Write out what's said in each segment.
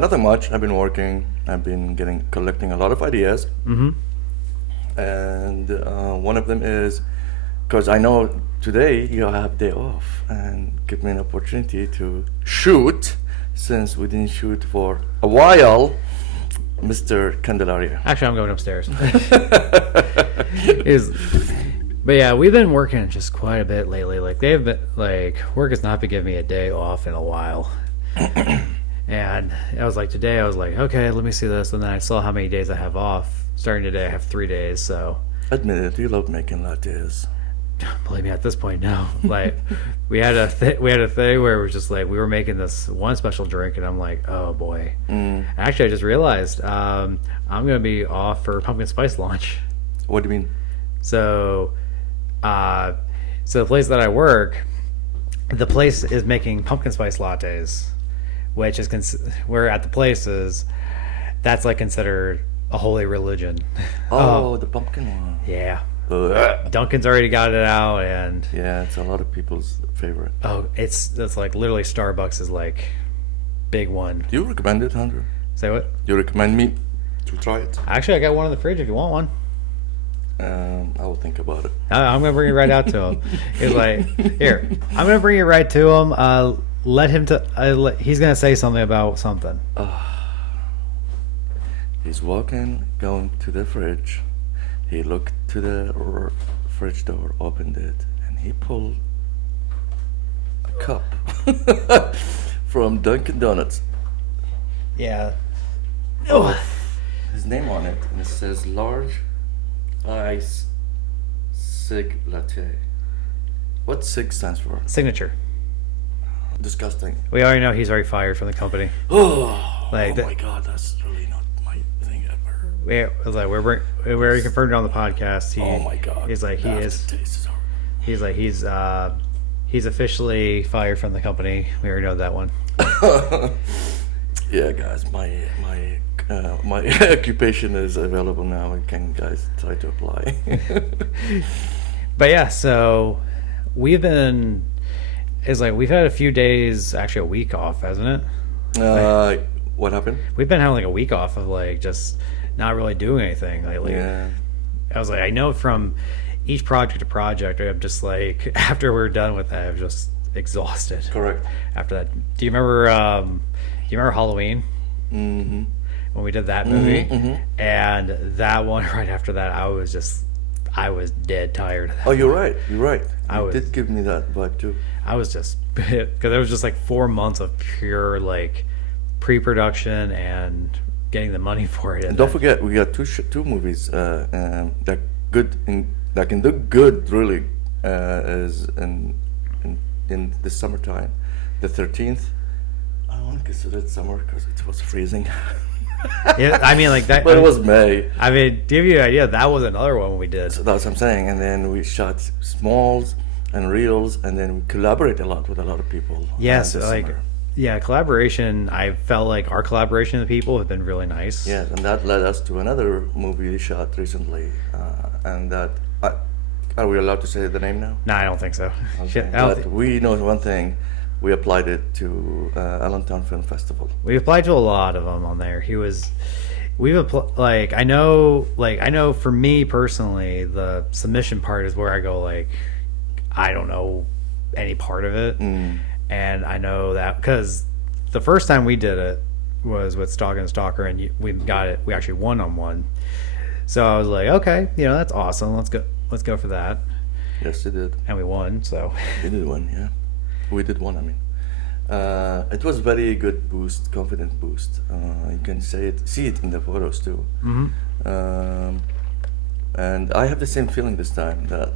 Nothing much. I've been working. I've been collecting a lot of ideas. Mm-hmm. And one of them is because I know today you have day off and give me an opportunity to shoot since we didn't shoot for a while, Mr. Candelaria. Actually, I'm going upstairs. But yeah, we've been working just quite a bit lately. Like they've been work has not been giving me a day off in a while. And I was like, today I was like, okay, let me see this, and then I saw how many days I have off. Starting today, I have 3 days. So admit it, you love making lattes. Believe me, at this point, no. Like we had a thing where it was just like we were making this one special drink, and I'm like, oh boy. Actually, I just realized I'm gonna be off for pumpkin spice launch. What do you mean? So the place that I work, the place is making pumpkin spice lattes, which is where at the places that's like considered a holy religion. Oh, the pumpkin one. Yeah. Ugh. Duncan's already got it out, and yeah, it's a lot of people's favorite. oh, it's like literally Starbucks is like big one. Do you recommend it, Hunter? Say what? Do you recommend me to try it? Actually, I got one in the fridge if you want one. I will think about it. I'm gonna bring it right out to him. He's like, here, I'm gonna bring it right to him. Let him he's gonna say something about something. He's going to the fridge. He looked to the fridge door, opened it, and he pulled a cup from Dunkin' Donuts. Yeah. Oh, his name on it, and it says large ice sig latte. What sig stands for? Signature. Disgusting. We already know he's already fired from the company. Oh my God, that's really not my thing ever. We're already confirmed on the podcast. Oh my God. He's like he's officially fired from the company. We already know that one. Yeah, guys, my occupation is available now. You can guys try to apply. But yeah, so we've had a few days, actually a week off, hasn't it? What happened? We've been having like a week off of like just not really doing anything lately. Yeah. I was like, I know from each project to project, I'm just like, after we're done with that, I'm just exhausted. Correct. After that, do you remember Halloween? Mm-hmm. When we did that movie, Mm-hmm. and that one right after that, I was dead tired. Oh, you're right. You're right. You did give me that vibe too. I was just because it was just like 4 months of pure like pre-production and getting the money for it. And don't forget, we got two movies that can do good. Really, is in the summertime. The 13th. I don't want to consider it summer because it was freezing. Yeah, I mean like that. But it was May. I mean, to give you an idea, that was another one we did. So that's what I'm saying. And then we shot smalls and reels, and then we collaborate a lot with a lot of people. Yes, this like summer. yeah, collaboration. I felt like our collaboration with people have been really nice. Yeah, and that led us to another movie we shot recently, and that. Are we allowed to say the name now? No, I don't think so. Okay. But we know one thing. We applied it to Allentown Film Festival. We applied to a lot of them on there. I know for me personally, the submission part is where I go like, I don't know any part of it, and I know that because the first time we did it was with Stalk and Stalker, and we got it. We actually won on one, so I was like, okay, that's awesome. Let's go for that. Yes, it did. And we won. So we did one, yeah. We did one. I mean, it was very good boost, confident boost. You can see it in the photos too. Mm-hmm. And I have the same feeling this time that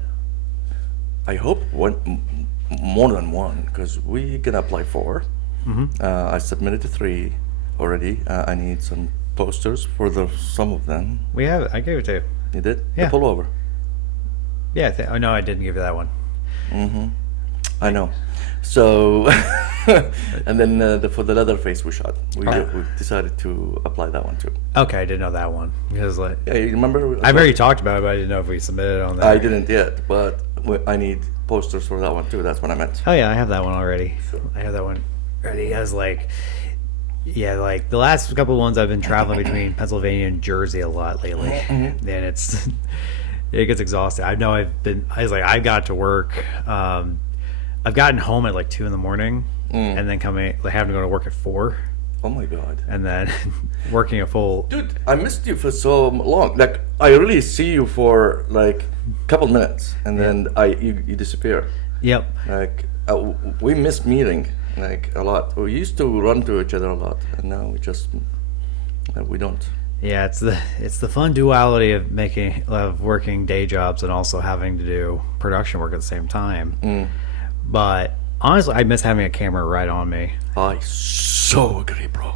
I hope more than one because we can apply 4. Mm-hmm. I submitted to 3 already. I need some posters for some of them. We have it. I gave it to you. You did? Yeah. The pullover. Yeah. Oh no, I didn't give you that one. Mm-hmm. I know. So, and then for the Leatherface we shot. We decided to apply that one too. Okay, I didn't know that one because like. Yeah, you remember? I've already talked about it, but I didn't know if we submitted on that. I didn't yet, but I need posters for that one too. That's what I meant. Oh yeah, I have that one already. So. I have that one ready as like. Yeah, like the last couple of ones I've been traveling between Pennsylvania and Jersey a lot lately, and it's it gets exhausting. I know I was like I got to work. I've gotten home at like 2 in the morning, and then having to go to work at 4. Oh my god! And then working a full. Dude, I missed you for so long. Like I really see you for like a couple minutes, and then you disappear. Yep. Like we miss meeting like a lot. We used to run to each other a lot, and now we don't. Yeah, it's the fun duality of working day jobs and also having to do production work at the same time. But honestly, I miss having a camera right on me. I so agree, bro.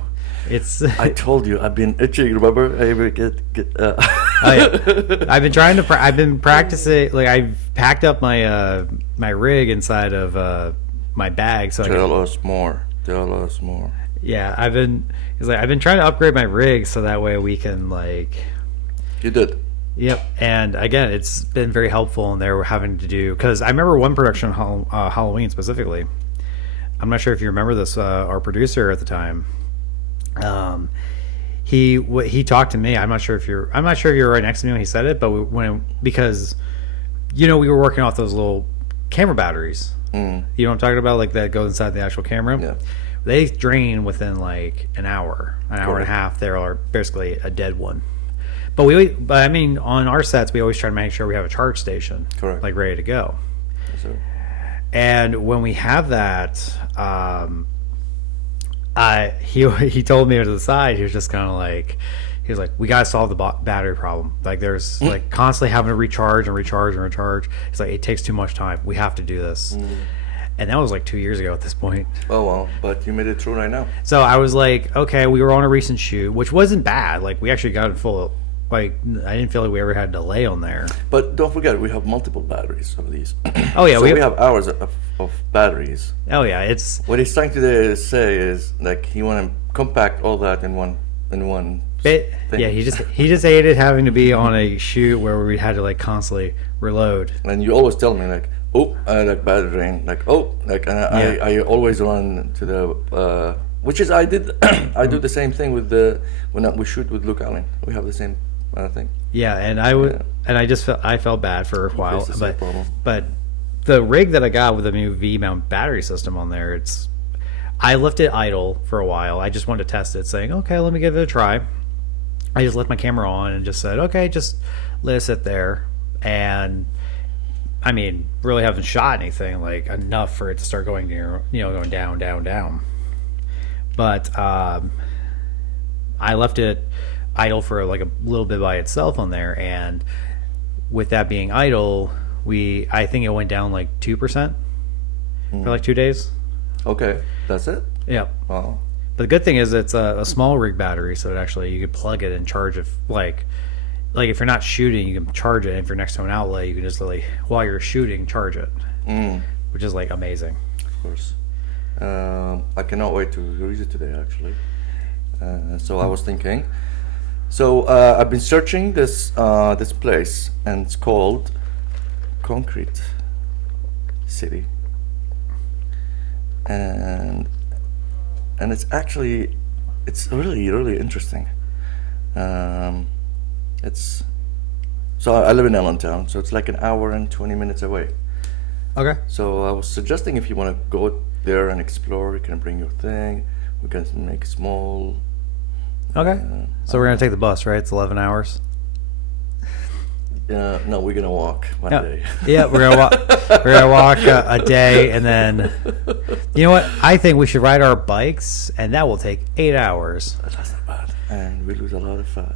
It's. I told you I've been itching. Remember, I ever get. Oh, yeah. I've been trying to. I've been practicing. Like I've packed up my my rig inside of my bag. So Tell us more. Yeah, I've been trying to upgrade my rig so that way we can like. You did. Yep, and again, it's been very helpful, and they're having to do because I remember one production Halloween specifically. I'm not sure if you remember this. Our producer at the time, he talked to me. I'm not sure if you were right next to me when he said it, but because we were working off those little camera batteries. You know what I'm talking about, like that goes inside the actual camera. Yeah. They drain within like an hour and a half. They are basically a dead one. But I mean, on our sets, we always try to make sure we have a charge station, like ready to go. Yes, sir. And when we have that, he told me to the side. He was just kind of like, we gotta solve the battery problem. Like there's like constantly having to recharge. It's like it takes too much time. We have to do this. And that was like 2 years ago at this point. Oh well, but you made it through right now. So I was like, okay, we were on a recent shoot, which wasn't bad. Like we actually got it full. Like I didn't feel like we ever had a delay on there. But don't forget, we have multiple batteries of these. Oh yeah, so we have hours of batteries. Oh yeah, it's what he's trying to say is like he want to compact all that in one bit. Thing. Yeah, he just hated having to be on a shoot where we had to like constantly reload. And you always tell me like, oh, like battery drain, like oh, like and I always run to the which is I did I do the same thing with when we shoot with Luke Allen. We have the same thing. Yeah, and I felt bad for a while, but the rig that I got with the new V-mount battery system on there, I left it idle for a while. I just wanted to test it, saying, okay, let me give it a try. I just left my camera on and just said, okay, just let it sit there. And I mean, really haven't shot anything like enough for it to start going going down, down, down. But I left it idle for like a little bit by itself on there, and with that being idle, I think it went down like 2% for like 2 days. Okay, that's it. Yeah. Oh. But the good thing is it's a small rig battery, so you can plug it and charge it like if you're not shooting, you can charge it. And if you're next to an outlet, you can just while you're shooting, charge it, which is like amazing. Of course. I cannot wait to use it today, actually. So I was thinking. So I've been searching this place, and it's called Concrete City, and it's really really interesting. I live in Allentown, so it's like an hour and 20 minutes away. Okay. So I was suggesting if you want to go there and explore, you can bring your thing. We can make small. Okay. So we're gonna take the bus, right? It's 11 hours. No, we're gonna walk one day. Yeah, we're gonna walk. We're gonna walk a day, and then you know what? I think we should ride our bikes, and that will take 8 hours. That's not bad, and we lose a lot of fat.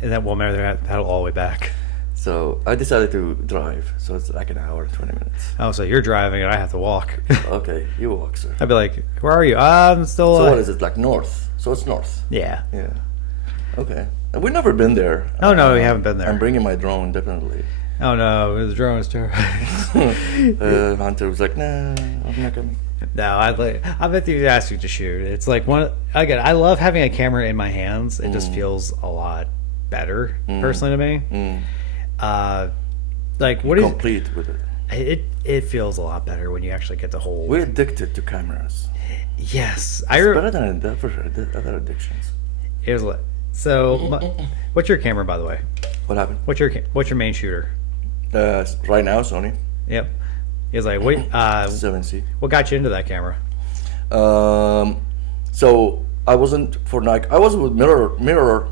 And that will matter. That'll all the way back. So I decided to drive. So it's like an hour and 20 minutes. Oh, so you're driving, and I have to walk. Okay, you walk, sir. I'd be like, "Where are you?" I'm still. So what is it like north? So it's north. Yeah. Yeah. Okay. And we've never been there. Oh no, we haven't been there. I'm bringing my drone definitely. Oh no, the drone is terrible. Hunter was like, "Nah, I'm not coming." No, I'm enthusiastic to shoot. It's like I love having a camera in my hands. It just feels a lot better personally to me. Like what is complete with it? it feels a lot better when you actually get to hold. We're addicted to cameras. Yes, It's better than other addictions. It was what's your camera, by the way? What happened? What's your main shooter? Right now, Sony. Yep. He was like, wait, 7C. what got you into that camera? So I wasn't for Nikon. I was with mirror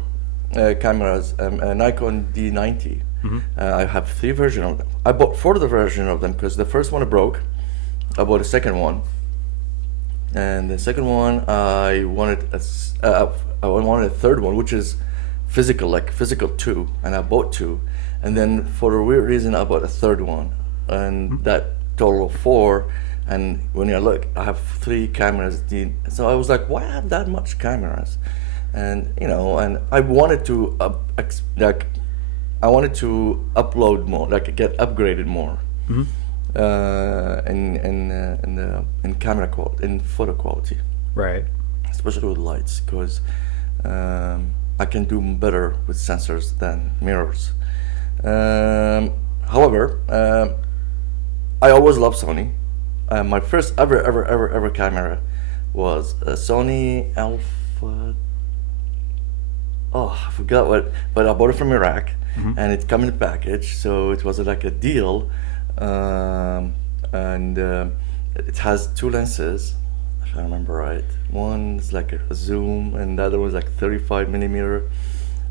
cameras, Nikon D90. I have 3 versions of them. I bought 4 versions of them because the first one broke. I bought a second one, and the second one I wanted I wanted a third one, which is physical 2, and I bought 2, and then for a weird reason I bought a third one, and that total of 4. And when you look, I have 3 cameras. So I was like, why have that much cameras? And and I wanted to upload more, get upgraded more, in camera quality, in photo quality, Right. especially with lights, because I can do better with sensors than mirrors. However, I always loved Sony. My first ever camera was a Sony Alpha. Oh, I forgot what, but I bought it from Iraq, and it came in a package, so it was like a deal, and it has 2 lenses, if I remember right. One is like a zoom, and the other was like 35 millimeter.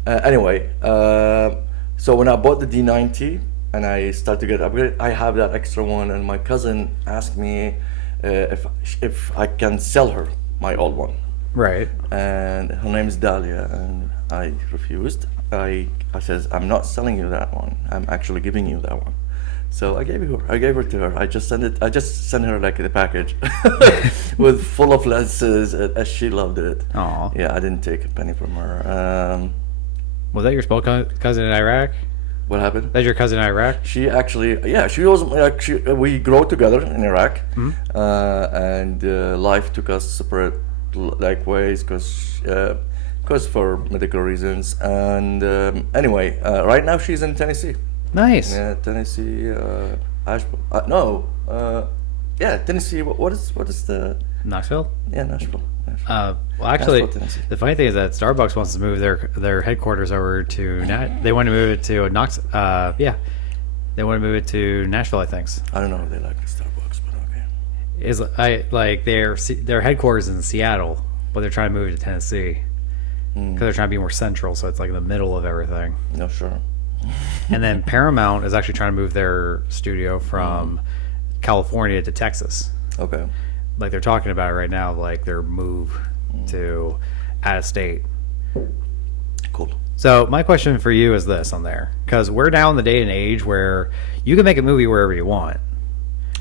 Anyway, so when I bought the D90 and I started to get upgraded, I have that extra one, and my cousin asked me if I can sell her my old one. Right. And her name is Dahlia, and I refused. I says, I'm not selling you that one. I'm actually giving you that one. So I gave her to her. I just sent her like the package with full of lenses, as she loved it. Aw. Yeah, I didn't take a penny from her. Was that your small cousin in Iraq? What happened? That's your cousin in Iraq? She actually, she was we grew together in Iraq, and life took us separate ways because for medical reasons. And anyway, right now she's in Tennessee. Nice. Yeah, Tennessee, Asheville. Tennessee. What is the? Knoxville? Yeah, Nashville. Well, actually, Nashville, Tennessee. the funny thing is that Starbucks wants to move their headquarters over to they want to move it to they want to move it to Nashville, I think. I don't know if they like Starbucks, but okay. Is their headquarters in Seattle, but they're trying to move it to Tennessee because they're trying to be more central, so it's like in the middle of everything. No, sure. And then Paramount is actually trying to move their studio from California to Texas. Okay. Like they're talking about it right now, like their move to out of state. Cool. So my question for you is this on there, because we're now in the day and age where you can make a movie wherever you want.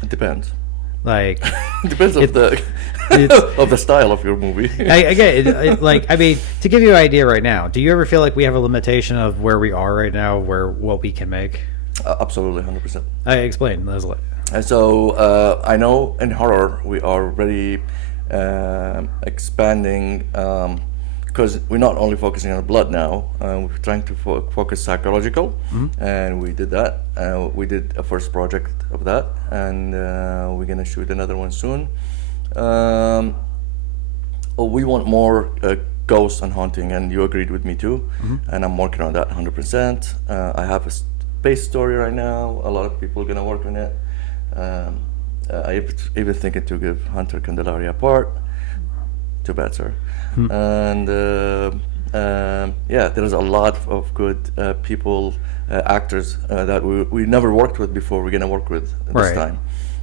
It depends. Like It depends of the of the style of your movie. I get it. I mean, to give you an idea right now, do you ever feel like we have a limitation of where we are right now, where what we can make? Absolutely, 100%. I explain, Leslie. And so I know in horror we are really expanding, because we're not only focusing on blood now. We're trying to focus psychological, and we did that. We did a first project of that, and we're gonna shoot another one soon. We want more ghosts and haunting, and you agreed with me too, and I'm working on that 100%. I have a space story right now. A lot of people are gonna work on it. I even thinking to give Hunter Candelaria a part. Too bad, sir. And there's a lot of good people, actors that we never worked with before. We're gonna work with this time,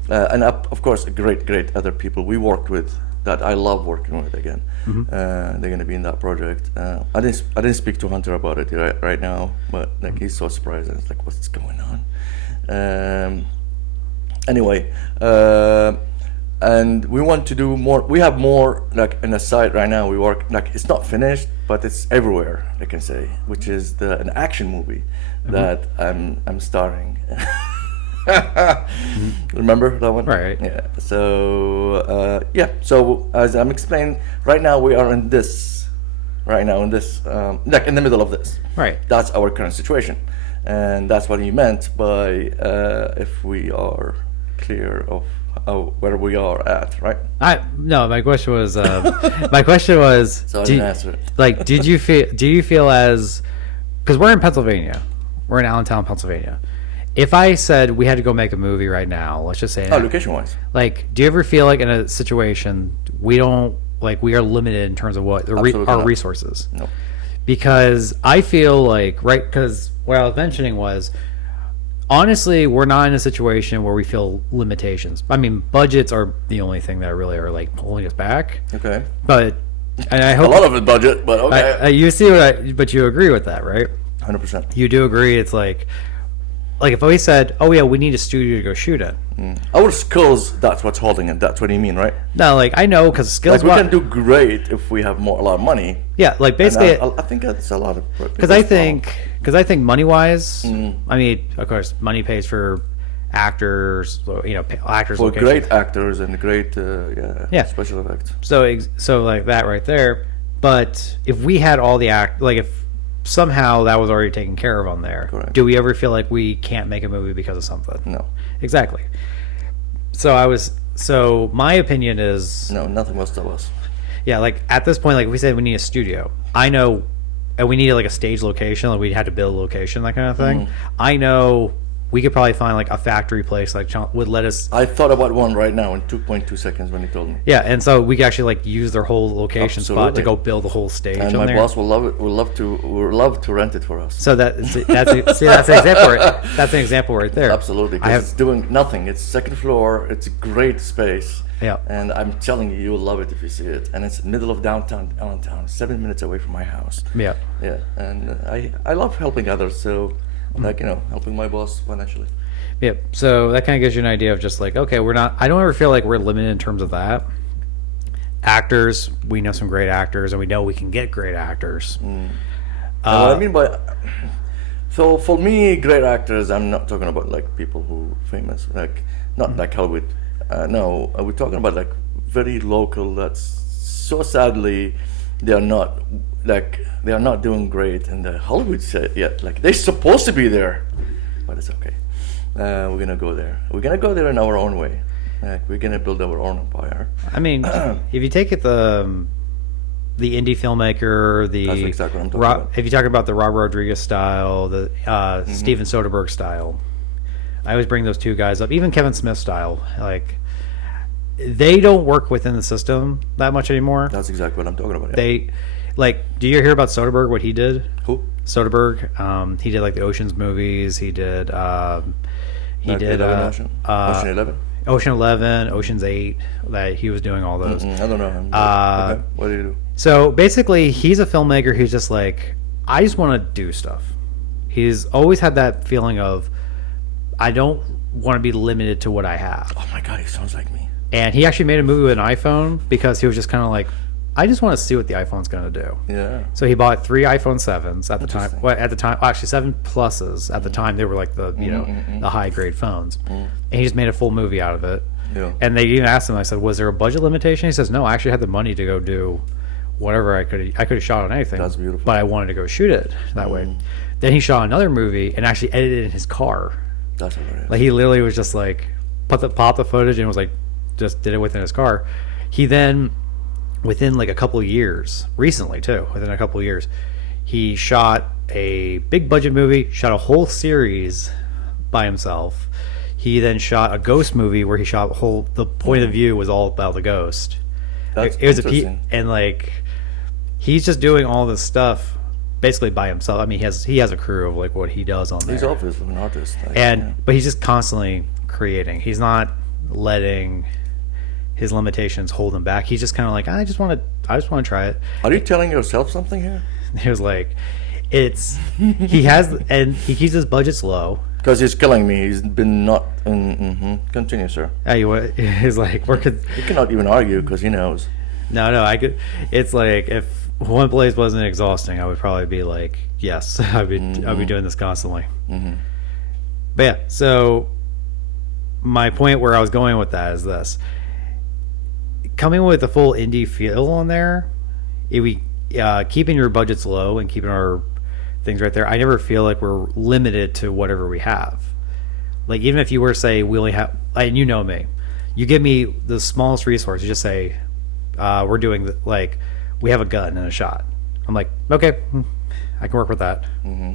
and of course, great other people we worked with that I love working with again. They're gonna be in that project. I didn't speak to Hunter about it right now, but like he's so surprised. And it's like, what's going on? Anyway, and we want to do more. We have more like in the site right now. We work like it's not finished, but it's everywhere. I can say, which is an action movie that I'm starring. Remember that one? Right. Yeah. So So as I'm explaining, right now we are in this. Right now in this, like in the middle of this. Right. That's our current situation. and that's what he meant by if we are clear of where we are at, right? No, my question was my question was So I didn't answer it. like do you feel as, because we're in Pennsylvania, we're in Allentown, Pennsylvania. If I said we had to go make a movie right now, let's just say, Location-wise. like, do you ever feel like in a situation we are limited in terms of what our resources? No. Because I feel like, right, because what I was mentioning was, honestly, we're not in a situation where we feel limitations. I mean, budgets are the only thing that really are like holding us back. Okay. But, and I hope a lot of it budget, but okay. You see but you agree with that, right? 100%. You do agree. It's like if we said, oh yeah, we need a studio to go shoot it. Our skills, that's what's holding it. That's what you mean, right? No, like, I know, because skills. Like, we can do great if we have a lot of money. Yeah, like, basically. I think that's a lot of. Because I think money wise, I mean, of course, money pays for actors, actors. For locations. great actors and great, special effects. So like that right there. But if we had all the if somehow that was already taken care of on there, correct. Do we ever feel like we can't make a movie because of something? No. Exactly. So my opinion is, no, nothing will stop us. Yeah, like at this point, like if we said we need a studio, I know, and we needed like a stage location, like we'd had to build a location, that kind of thing. I know we could probably find like a factory place like would let us. I thought about one right now in 2.2 seconds when he told me. Yeah, and so we could actually like use their whole location Absolutely. spot to go build the whole stage. And my boss will love it. Will love to rent it for us. So that's an example. That's an example right there. Absolutely, because it's doing nothing. It's second floor. It's a great space. Yeah. And I'm telling you, you'll love it if you see it. And it's middle of downtown Allentown, 7 minutes away from my house. Yeah. Yeah. And I love helping others. So, like, helping my boss financially. Yep. So that kind of gives you an idea of just like, okay, I don't ever feel like we're limited in terms of that. Actors, we know some great actors, and we know we can get great actors. And what I mean by, so for me, great actors, I'm not talking about like people who famous, like not like Hollywood. No, we're talking about like very local. That's so sadly, they are not doing great in the Hollywood set yet. Like they're supposed to be there, but it's okay. We're gonna go there. We're gonna go there in our own way. Like we're gonna build our own empire. I mean, if you take it the indie filmmaker, that's exactly what I'm talking about. If you talk about the Robert Rodriguez style, the Steven Soderbergh style, I always bring those two guys up. Even Kevin Smith style, like they don't work within the system that much anymore. That's exactly what I'm talking about. Yeah. They do you hear about Soderbergh? What he did? Who? Soderbergh. He did like the Ocean's movies. He did. Ocean 11. Ocean 11, Ocean's 8. That he was doing all those. I don't know him. Okay. What do you do? So basically, he's a filmmaker who's just like, I just want to do stuff. He's always had that feeling of, I don't want to be limited to what I have. Oh my God, he sounds like me. And he actually made a movie with an iPhone because he was just kind of like, I just want to see what the iPhone's going to do. Yeah. So he bought 3 iPhone 7s at the time. Well, at the time, actually 7 Pluses. At the time, they were like the the high grade phones. And he just made a full movie out of it. Yeah. And they even asked him. I said, "Was there a budget limitation?" He says, "No, I actually had the money to go do whatever I could. I could have shot on anything. That's beautiful. But I wanted to go shoot it that way." Then he shot another movie and actually edited it in his car. That's hilarious. Like he literally was just like popped the footage and was like just did it within his car. He then, within like a couple of years, recently too, within a couple of years, he shot a big budget movie, shot a whole series by himself. He then shot a ghost movie where he shot the point of view was all about the ghost. That's it was interesting. and like he's just doing all this stuff basically by himself. I mean, he has a crew of like what he does on there. He's obviously an artist. But he's just constantly creating. He's not letting his limitations hold him back. He's just kind of like, I just want to try it. Are you telling yourself something here? He was like, he keeps his budgets low. Because he's killing me. He's been not. Continue, sir. He's like, he cannot even argue because he knows. No, I could. It's like if One Blaze wasn't exhausting, I would probably be like, yes, I'd be doing this constantly. But yeah, so my point where I was going with that is this: coming with a full indie feel on there, keeping your budgets low and keeping our things right there. I never feel like we're limited to whatever we have. Like, even if you were to say we only have, and you know me, you give me the smallest resource, you just say, we're doing, like, we have a gun and a shot. I'm like, okay, I can work with that. Mm-hmm.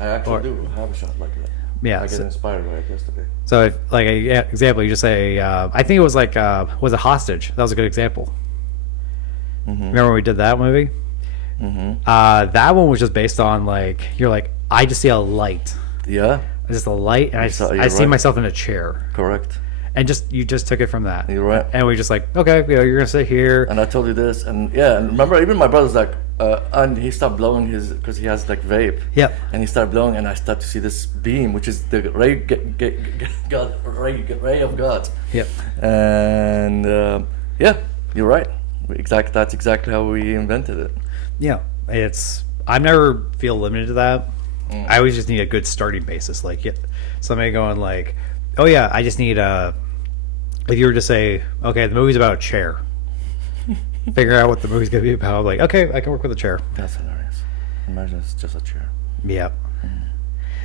I actually do have a shot like that. Yeah. I get inspired by it yesterday. So, if, like, an example, you just say, I think it was like, was a hostage. That was a good example. Mm-hmm. Remember when we did that movie? Mm-hmm. That one was just based on, like, you're like, I just see a light. Yeah. Just a light, and I see myself in a chair. Correct. And you just took it from that. You're right. And we just like, okay, you're gonna sit here. And I told you this, and yeah, and remember, even my brother's like, and he stopped blowing because he has like vape. Yep. And he started blowing, and I started to see this beam, which is the ray of God. Yep. And yeah, you're right. That's exactly how we invented it. Yeah, I never feel limited to that. I always just need a good starting basis. Like, somebody going like, oh yeah, I just need if you were to say, okay, the movie's about a chair, figure out what the movie's gonna be about. I'm like, okay, I can work with a chair. That's hilarious. Imagine it's just a chair. Yep.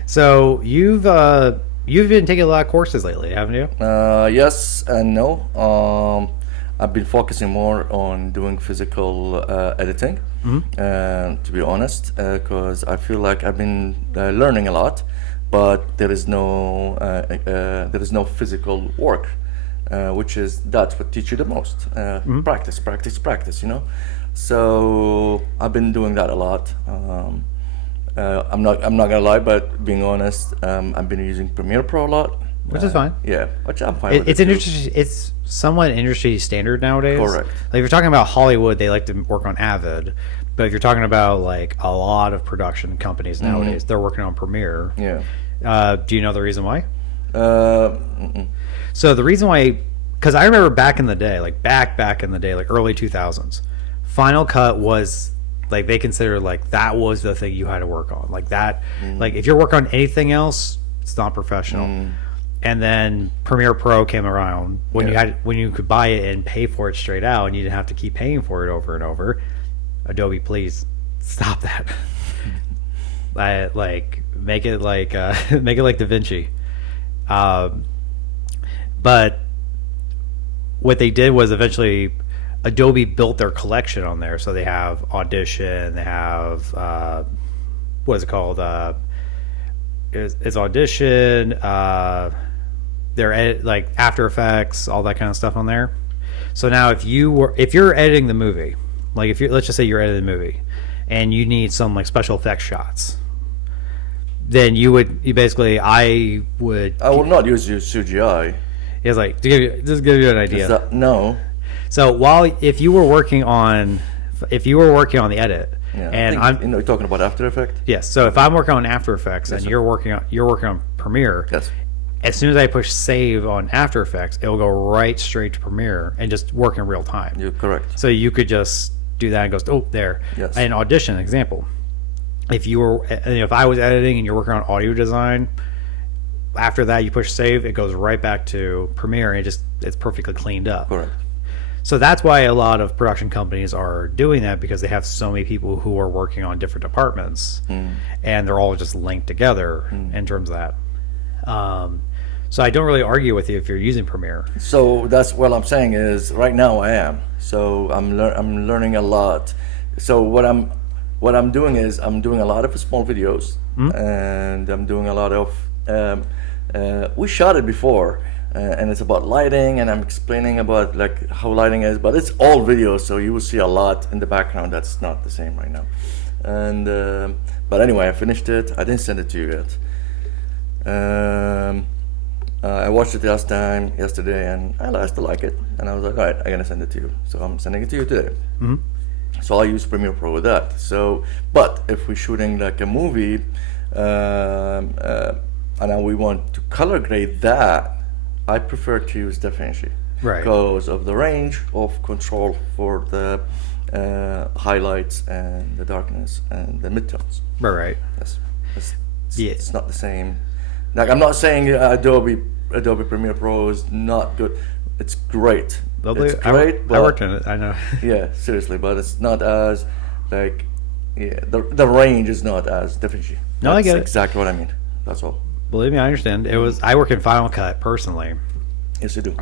So you've been taking a lot of courses lately, haven't you? Yes and no. I've been focusing more on doing physical editing, to be honest, because I feel like I've been learning a lot, but there is no physical work, that's what teach you the most. Practice. You know, so I've been doing that a lot. I'm not gonna lie, but being honest, I've been using Premiere Pro a lot. Which is fine. Yeah, which I'm fine with. It's somewhat industry standard nowadays. Correct. Like, if you're talking about Hollywood, they like to work on Avid, but if you're talking about like a lot of production companies nowadays, they're working on Premiere. Yeah. Do you know the reason why? So the reason why, because I remember back in the day, like back in the day, like early 2000s, Final Cut was like, they considered like that was the thing you had to work on. Like that, like if you're working on anything else, it's not professional. And then Premiere Pro came around when you could buy it and pay for it straight out, and you didn't have to keep paying for it over and over. Adobe, please stop that. Make it like Da Vinci. But what they did was eventually Adobe built their collection on there. So they have Audition, they have what is it called? It's Audition. They're like After Effects, all that kind of stuff on there. So now if you're editing the movie, like let's just say you're editing the movie, and you need some like special effects shots, then I will not use your CGI. It's like just give you an idea. No. So if you were working on the edit, and you're talking about After Effects. Yes. So if I'm working on After Effects and you're working on Premiere, yes. As soon as I push save on After Effects, it'll go right straight to Premiere and just work in real time. You're correct. So you could just do that and goes, oh, there. Yes. And Audition, example. If I was editing and you're working on audio design, after that you push save, it goes right back to Premiere and it's perfectly cleaned up. Correct. So that's why a lot of production companies are doing that, because they have so many people who are working on different departments, and they're all just linked together in terms of that. So I don't really argue with you if you're using Premiere. So that's what I'm saying is right now I am. So I'm learning a lot. So what I'm doing is I'm doing a lot of small videos, and I'm doing a lot of. We shot it before, and it's about lighting, and I'm explaining about like how lighting is, but it's all videos, so you will see a lot in the background that's not the same right now. And but anyway, I finished it. I didn't send it to you yet. I watched it yesterday, and I still like it. And I was like, all right, I'm gonna send it to you. So I'm sending it to you today. So I use Premiere Pro with that. So, but if we're shooting like a movie, and we want to color grade that, I prefer to use Da Vinci, right? Because of the range of control for the highlights and the darkness and the midtones. Right. It's not the same. Like, I'm not saying Adobe Premiere Pro is not good. It's great. It's great. I worked on it. I know. Yeah, seriously, but it's not as like Yeah, the range is not as DaVinci. No, I get it. That's exactly what I mean. That's all. Believe me, I understand. I work in Final Cut personally. Yes, you do.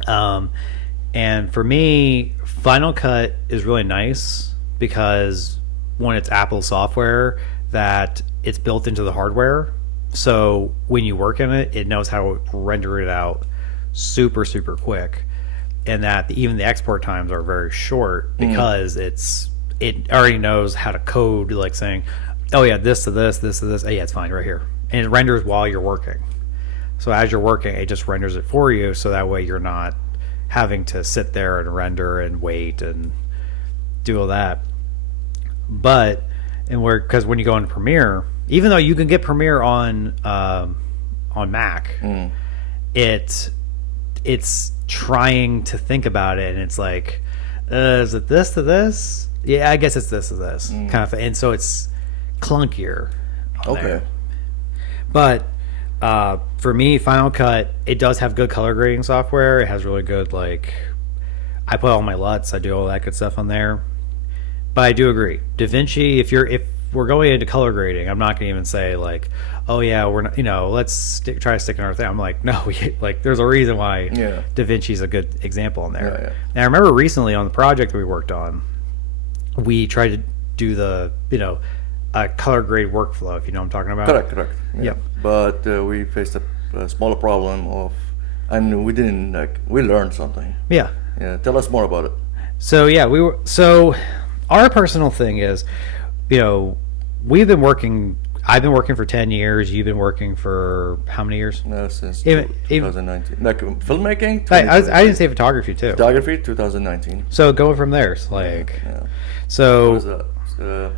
And for me, Final Cut is really nice because when it's Apple software, that it's built into the hardware. So when you work in it, it knows how to render it out super, super quick. And that even the export times are very short because it already knows how to code, like saying, oh yeah, this to this, this to this. Oh yeah, it's fine right here. And it renders while you're working. So as you're working, it just renders it for you. So that way you're not having to sit there and render and wait and do all that. But because when you go into Premiere, even though you can get Premiere on Mac, it's trying to think about it, and it's like, is it this to this? Yeah, I guess it's this to this kind of thing. And so it's clunkier. Okay. There. But for me, Final Cut, it does have good color grading software. It has really good, like, I put all my LUTs, I do all that good stuff on there. But I do agree, DaVinci, if we're going into color grading, I'm not going to even say like, oh yeah, we're not, let's try to stick in our thing. I'm like, no, there's a reason why DaVinci is a good example in there. Yeah. And I remember recently on the project that we worked on, we tried to do the, a color grade workflow, if you know what I'm talking about. Correct. Yeah. But we faced a smaller problem and we didn't, we learned something. Yeah. Yeah. Tell us more about it. So our personal thing is, I've been working for 10 years. You've been working for how many years? Since 2019. Like filmmaking? I didn't say photography too. Photography, 2019. So going from there, it's like, so. What was that?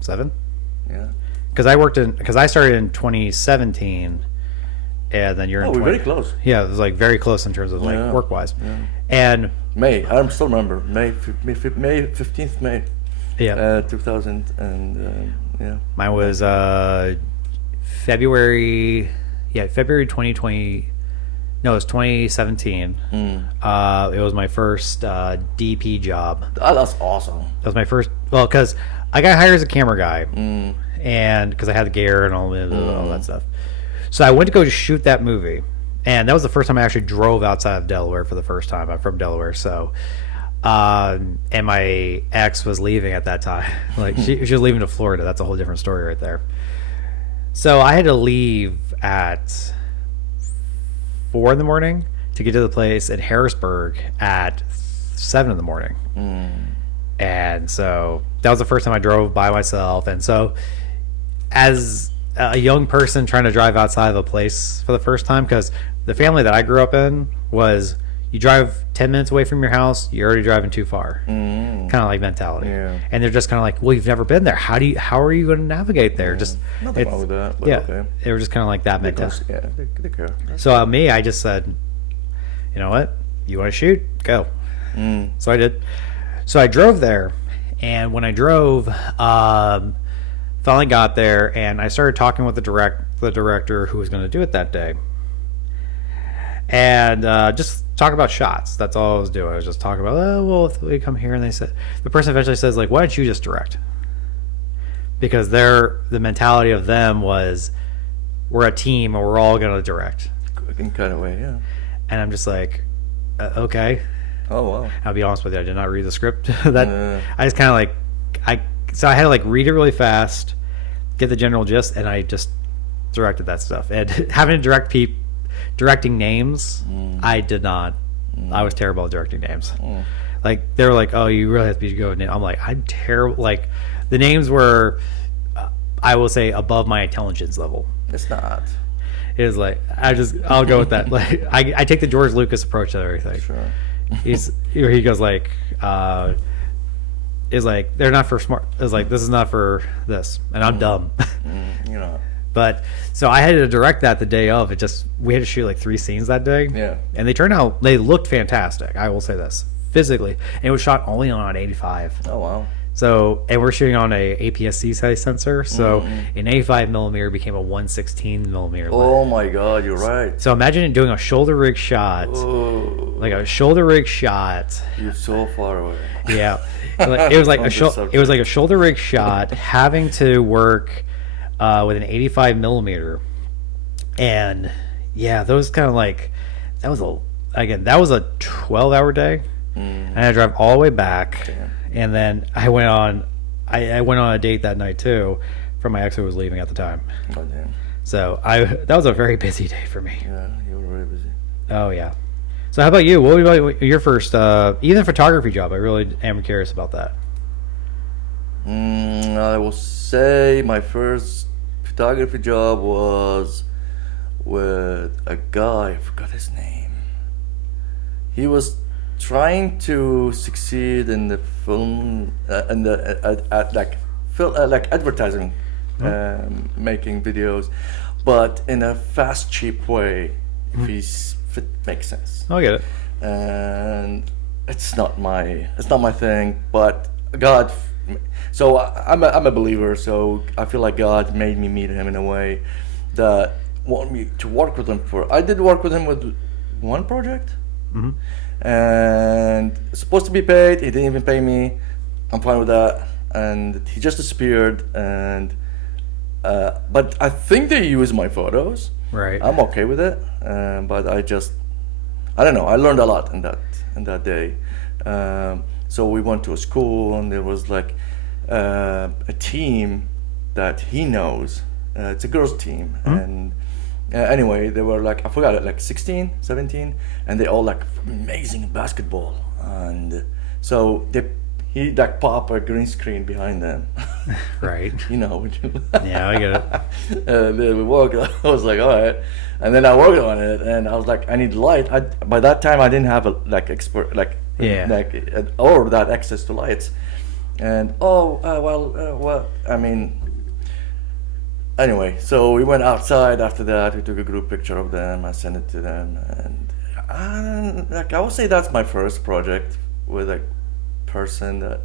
7? Yeah. Because I started in 2017, and then you're in. We're very close. Yeah, it was like very close in terms of like work wise. Yeah. And May, I still remember May 15th May. Yeah. 2000 and yeah. Mine was February 2020. No, it was 2017. It was my first DP job. Oh, that's awesome. That was my first. Well, because I got hired as a camera guy, and because I had the gear and all that stuff. So I went to go shoot that movie, and that was the first time I actually drove outside of Delaware for the first time. I'm from Delaware, so. And my ex was leaving at that time. Like she was leaving to Florida. That's a whole different story right there. So I had to leave at 4 a.m. to get to the place in Harrisburg at 7 a.m. And so that was the first time I drove by myself. And so as a young person trying to drive outside of a place for the first time, because the family that I grew up in was, you drive 10 minutes away from your house, you're already driving too far. Kind of like mentality. Yeah. And they're just kind of like, well, you've never been there. How are you going to navigate there? Just nothing wrong with that. But okay. They were just kind of like that mentality. Yeah, they care. So me, I just said, you know what? You want to shoot? Go. So I did. So I drove there, and when I drove, finally got there, and I started talking with the director who was going to do it that day. And just talk about shots. That's all I was doing. I was just talking about, if we come here, and they said, the person eventually says, like, why don't you just direct? Because the mentality of them was, we're a team and we're all going to direct. In kind of way, yeah. And I'm just like, okay. Oh, wow. I'll be honest with you, I did not read the script. I just kind of so I had to like read it really fast, get the general gist, and I just directed that stuff. And having to directing names, I did not. I was terrible at directing names. Like they were like, "Oh, you really have to be good." I'm like, I'm terrible. Like the names were, I will say, above my intelligence level. It's not. It was like I'll go with that. Like I take the George Lucas approach to everything. Sure. He goes like, is like they're not for smart. It's like this is not for this, and I'm dumb. You're not. But so I had to direct that the day of. We had to shoot like 3 scenes that day. Yeah. And they looked fantastic. I will say this physically, and it was shot only on 85. Oh wow. So, and we're shooting on a APS-C size sensor. So, an 85 millimeter became a 116 millimeter lens. Oh my God, you're right. So imagine doing a shoulder rig shot, Oh, like a shoulder rig shot. you're so far away. Yeah, it was like On a this it was like a subject. shoulder rig shot, having to work with an 85 millimeter, and yeah, those kind of like that was a 12-hour day. And I had to drive all the way back, Damn. and then I went on a date that night too, from my ex who was leaving at the time. Oh, damn. So that was a very busy day for me. Yeah, you were very busy. Oh yeah. So how about you? What about your first even photography job? I really am curious about that. I will say my first photography job was with a guy. I forgot his name. He was trying to succeed in the film in the like advertising, making videos, but in a fast, cheap way. If it makes sense. Oh, I get it. And it's not my thing, but God. So I'm a believer. So I feel like God made me meet him in a way that want me to work with him for. I did work with him with one project, and supposed to be paid. He didn't even pay me. I'm fine with that, and he just disappeared. And but I think they use my photos. Right. I'm okay with it, but I don't know. I learned a lot in that day. So we went to a school, and there was like a team that he knows. It's a girls' team, and anyway, they were like, I forgot it, like 16, 17, and they all like amazing in basketball, and so he like pop a green screen behind them. Right. You know. Yeah, I get it. And then we worked. I was like, all right. And then I worked on it, and I was like, I need light. By that time, I didn't have or that access to lights. And I mean, anyway. So we went outside after that. We took a group picture of them. I sent it to them, and I would say that's my first project with a person that.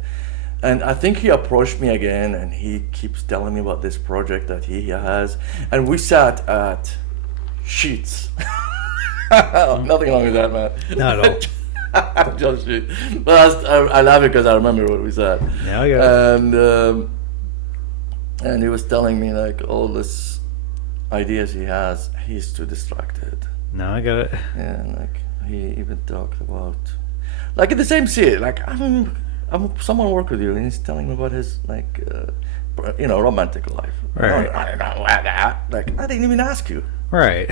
And I think he approached me again, and he keeps telling me about this project that he has. And we sat at Sheets. Nothing wrong with that, man. Not at all. Just Sheets. But I laugh because I remember what we said. Yeah, I get it. And he was telling me like all this ideas he has. He's too distracted. No, I get it. Yeah, like he even talked about, like in the same scene, like someone work with you, and he's telling me about his like, romantic life. Right. Like I didn't even ask you. Right.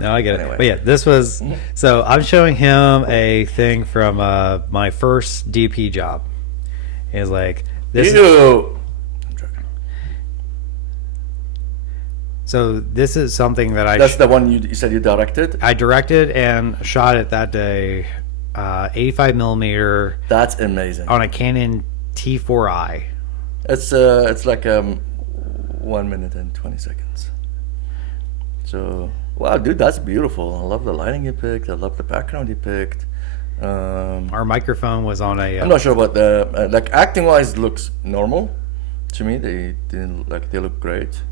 No, I get it. Anyway. But yeah, this was so I'm showing him a thing from my first DP job. He's like, this. I'm joking. So this is something that That's the one you said you directed. I directed and shot it that day, 85 millimeter That's amazing. on a Canon T4i. It's like 1 minute and 20 seconds. So wow, dude, that's beautiful. I love the lighting you picked. I love the background you picked. Our microphone was on a. I'm not sure about the like acting wise looks normal to me. They look great.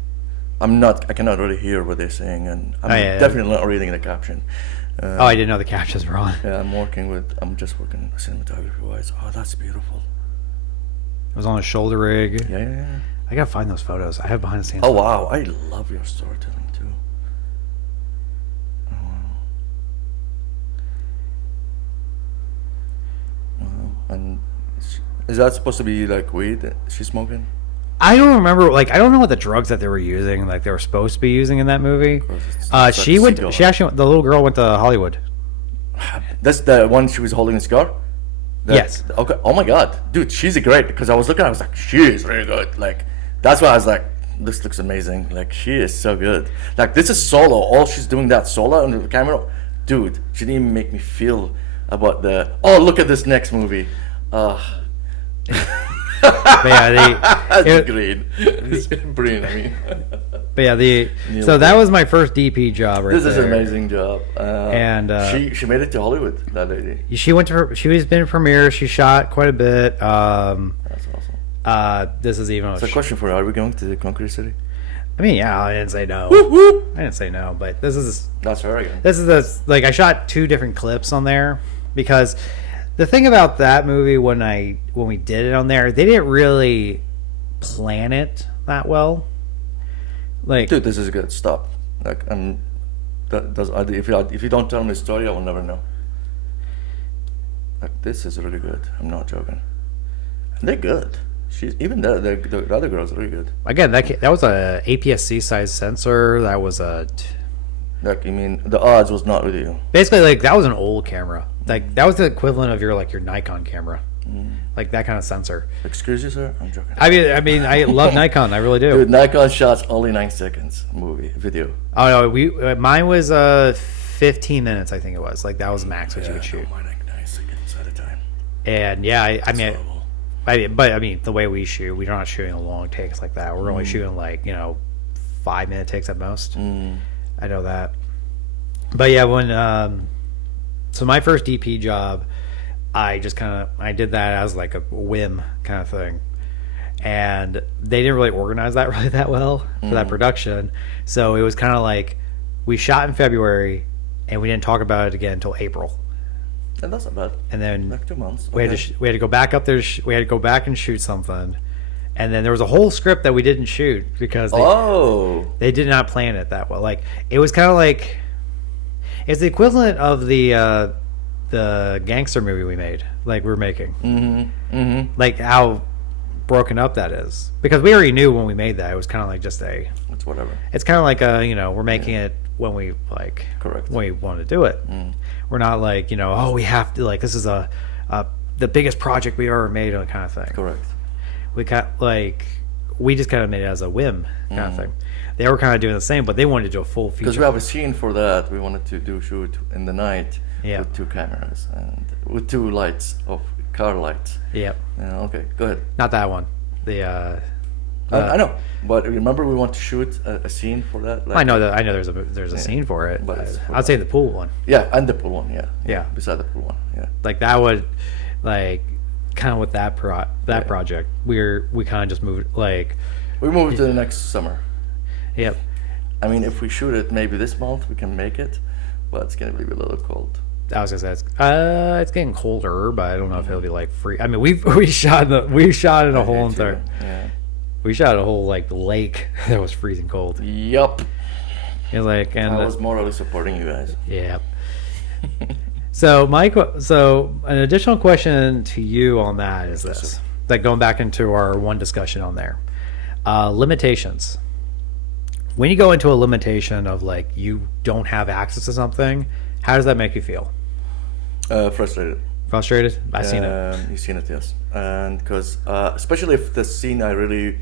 I cannot really hear what they're saying, and I'm definitely not reading the caption. I didn't know the captions were on. Yeah, I'm just working cinematography wise. Oh, that's beautiful. It was on a shoulder rig. Yeah. I gotta find those photos. I have behind the scenes. Oh wow, I love your storytelling too. Oh, wow. And is that supposed to be like weed that she's smoking? I don't remember. Like, I don't know what the drugs that they were using. Like, they were supposed to be using in that movie. It's She like went. She actually. The little girl went to Hollywood. That's the one she was holding a cigar? Yes. Okay. Oh my god, dude, she's great. Because I was looking, I was like, she is really good. Like, that's why I was like, this looks amazing. Like, she is so good. Like, this is solo. All she's doing that solo on the camera, dude. She didn't even make me feel about look at this next movie. But yeah, Green. Green, I mean. But yeah, so that was my first DP job right This there. is an amazing job. And she made it to Hollywood, that lady. She's been in premiere. She shot quite a bit. That's awesome. This is even. So, a question for you: are we going to the Concrete City? I mean, yeah, I didn't say no. Whoop, whoop. I didn't say no, but That's her again. this is I shot 2 different clips on there because the thing about that movie when we did it on there, they didn't really plan it that well. Like, dude, this is good. Stop. Like, if you don't tell me the story, I will never know. Like, this is really good. I'm not joking. And they're good. Even the other girls are really good. Again, that was a APS-C size sensor. That was a Like, you mean the odds was not with you. basically like that was an old camera. Like that was the equivalent of your Nikon camera, like that kind of sensor. Excuse you, sir. I'm joking. I mean, I love Nikon. I really do. Dude, Nikon shots only 9 seconds video. Oh no, mine was 15 minutes. I think it was like that was the max what you could shoot. Mine like 9 seconds at a time. And yeah, I mean, the way we shoot, we're not shooting long takes like that. We're only shooting 5-minute takes at most. I know that. But yeah, when so my first DP job, I did that as like a whim kind of thing, and they didn't really organize that really that well for that production. So it was kind of like we shot in February, and we didn't talk about it again until April. And that's not bad. And then like 2 months. we had to go back up there. We had to go back and shoot something, and then there was a whole script that we didn't shoot because they did not plan it that well. Like it was kind of like it's the equivalent of the gangster movie we made, like we're making, like how broken up that is because we already knew when we made that it was kind of like just it's whatever. It's kind of like we're making it when we correct when we want to do it. We're not like we have to this is the biggest project we ever made kind of thing. Correct. We just kind of made it as a whim kind of thing. They were kind of doing the same, but they wanted to do a full feature. Because we have a scene for that. We wanted to shoot in the night with 2 cameras and with 2 lights of car lights. Yep. Yeah, okay, go ahead. Not that one. I know, but remember we want to shoot a scene for that. I know there's a scene for it. But I'd say the pool one. Yeah, and the pool one. Yeah. Beside the pool one. Yeah. Like that would kind of with that project we kind of just moved we moved to the next summer. Yep. I mean, if we shoot it maybe this month we can make it, but it's gonna be a little cold. I was gonna say it's getting colder, but I don't know if it'll be free. I mean, we shot in a whole entire. Yeah. We shot a whole lake that was freezing cold. Yup. I was morally supporting you guys. Yeah. So an additional question to you on that is this: going back into our one discussion on there, limitations. When you go into a limitation of you don't have access to something, how does that make you feel? Frustrated. Frustrated? I've seen it. You've seen it, yes. And because especially if the scene I really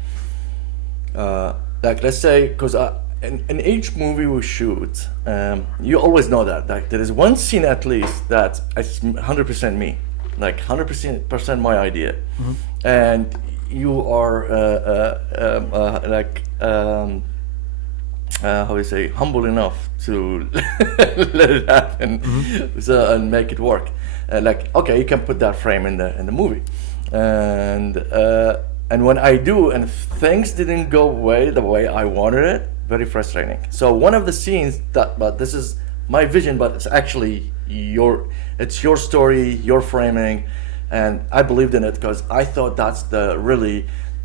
let's say because in each movie we shoot, you always know that there is one scene at least that is 100% me, 100% my idea, and you are how do you say, humble enough to let it happen, and make it work. Okay, you can put that frame in the movie, and when I do, and things didn't go the way I wanted it, very frustrating. So one of the scenes but this is my vision, but it's actually your story, your framing, and I believed in it because I thought that's the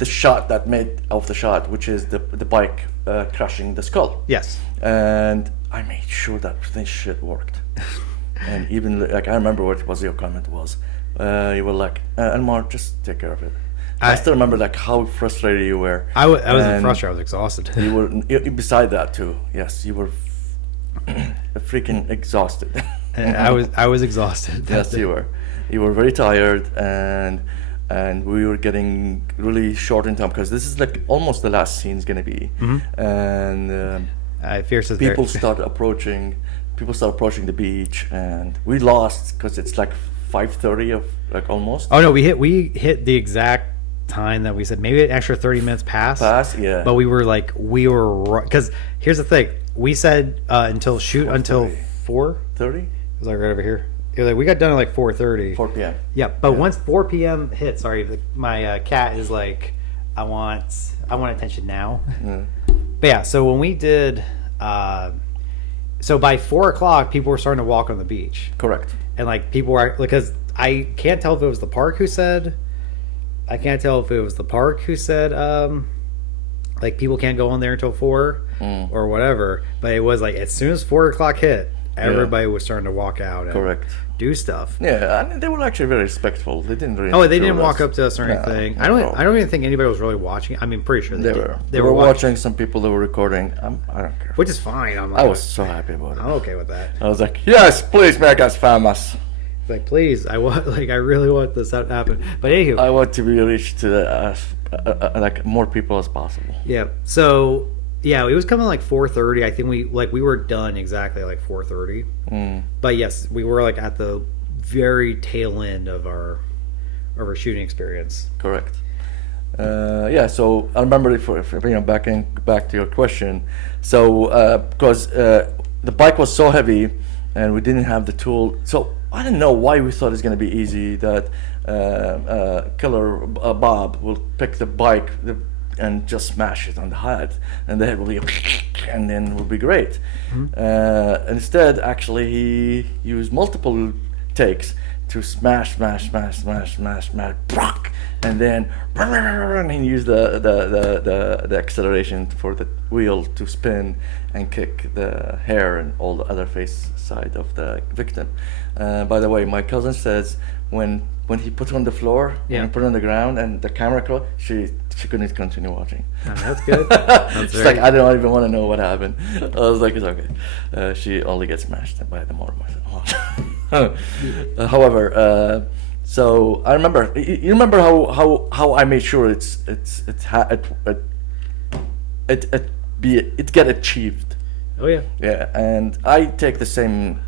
shot that made of the shot, which is the bike crushing the skull. Yes. And I made sure that this shit worked. And even I remember what was your comment was. You were like, Anmar, just take care of it. I still remember how frustrated you were. I wasn't frustrated. I was exhausted. You were beside that too. Yes, you were freaking exhausted. And I was exhausted. Yes, you were. You were very tired, and we were getting really short in time because this is almost the last scene's gonna be. And people start approaching the beach, and we lost because it's 5:30 of almost. Oh no, we hit the exact time that we said maybe an extra 30 minutes passed. Yeah. But we were because here's the thing. We said until 4:30. It was like right over here. It was like we got done at like 4:30. 4 p.m. Yeah, but once 4 p.m. hit, my cat is like, I want attention now. But yeah, so when we did, so by 4 o'clock, people were starting to walk on the beach. Correct. And like people were, because I can't tell if it was the park who said, like people can't go on there until 4 or whatever. But it was like as soon as 4 o'clock hit, everybody was starting to walk out. And correct. Do stuff. Yeah, and they were actually very respectful. They didn't really. Oh, they didn't walk up to us or anything. I don't even think anybody was really watching. I mean, pretty sure they were. They were watching. Some people that were recording. I don't care. Which is fine. I was so happy about it. I'm okay with that. I was like, yes, please make us famous. Like, please, I really want this to happen. But anywho, I want to be reached to like more people as possible. Yeah. So yeah, it was coming like 4:30. I think we were done exactly like 4:30. But yes, we were like at the very tail end of our shooting experience. Correct. Yeah. So I remember back to your question. So because the bike was so heavy and we didn't have the tool, so I don't know why we thought it's going to be easy that Killer Bob will pick the bike and just smash it on the head, and the head will be, and then will be great. Instead, actually, he used multiple takes to smash, and then he used the acceleration for the wheel to spin and kick the hair and all the other face side of the victim. By the way, my cousin says when he put on the floor and put on the ground and the camera closed, she couldn't continue watching. Oh, that's good. That's She's like, I don't even want to know what happened. I was like, it's okay. She only gets smashed by the motor. However, so I remember. You remember how I made sure it get achieved. Oh yeah. Yeah, and I take the same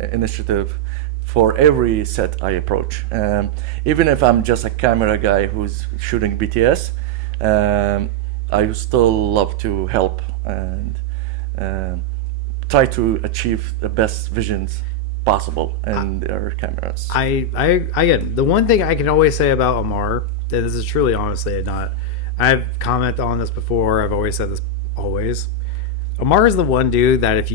initiative for every set I approach. Even if I'm just a camera guy who's shooting BTS, I still love to help and try to achieve the best visions possible in their cameras. I again, the one thing I can always say about Anmar, and this is truly honestly not, I've commented on this before, I've always said this always. Anmar is the one dude that if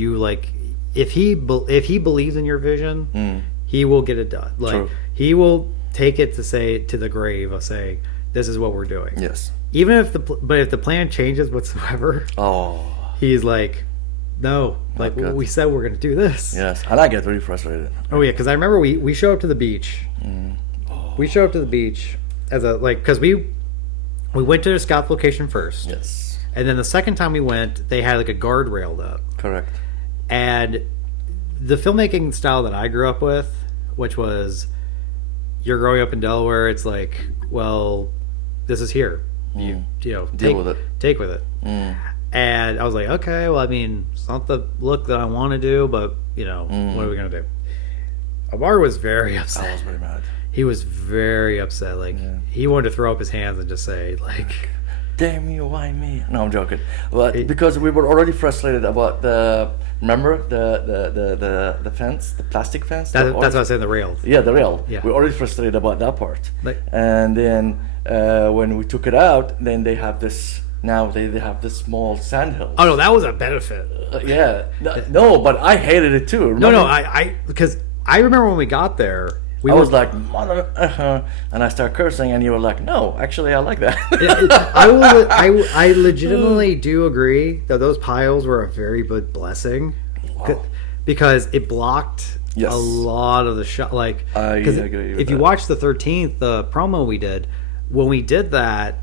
he believes in your vision, he will get it done. Like True. He will take it to the grave of saying, this is what we're doing. Yes. Even if the plan changes whatsoever, he's like, no, like we said we're going to do this. Yes, and I get very frustrated. Oh yeah, because I remember we show up to the beach. We show up to the beach because we went to the scout location first. Yes. And then the second time we went, they had like a guardrail up. Correct. And the filmmaking style that I grew up with, which was, you're growing up in Delaware, it's like, well, this is here. You know, deal with it. Take with it. And I was like, okay, well, I mean, it's not the look that I want to do, but you know, what are we gonna do? Anmar was very upset. I was very mad. He was very upset. Like he wanted to throw up his hands and just say, like, damn you, why me? No, I'm joking. But because we were already frustrated about remember the fence, the plastic fence? That's what I was saying, the rail. Yeah, the rail. Yeah. We're already frustrated about that part. And then when we took it out, then they have this, now they have this small sand hill. Oh no, that was a benefit. No, but I hated it too. Remember? No, I because I remember when we got there, I was like, mother, and I start cursing, and you were like, no, actually, I like that. I legitimately do agree that those piles were a very good blessing, because it blocked a lot of the shot. Like, I agree with if you watch the 13th promo we did, when we did that,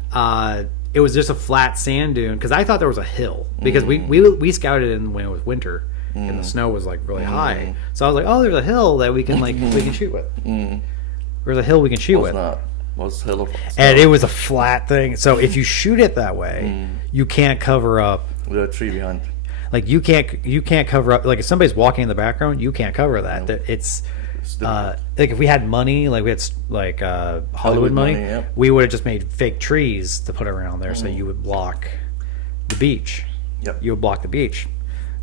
it was just a flat sand dune. Because I thought there was a hill, because we scouted in when it was winter. And the snow was like really high, so I was like, "Oh, there's a hill that we can we can shoot with. There's a hill we can shoot with." Was hill of and it was a flat thing. So if you shoot it that way, you can't cover up the tree behind. Like you can't cover up. Like if somebody's walking in the background, you can't cover that. No. It's It's different. Like if we had money, like we had like Hollywood money, yeah. we would have just made fake trees to put around there, so you would block the beach. Yep. You would block the beach,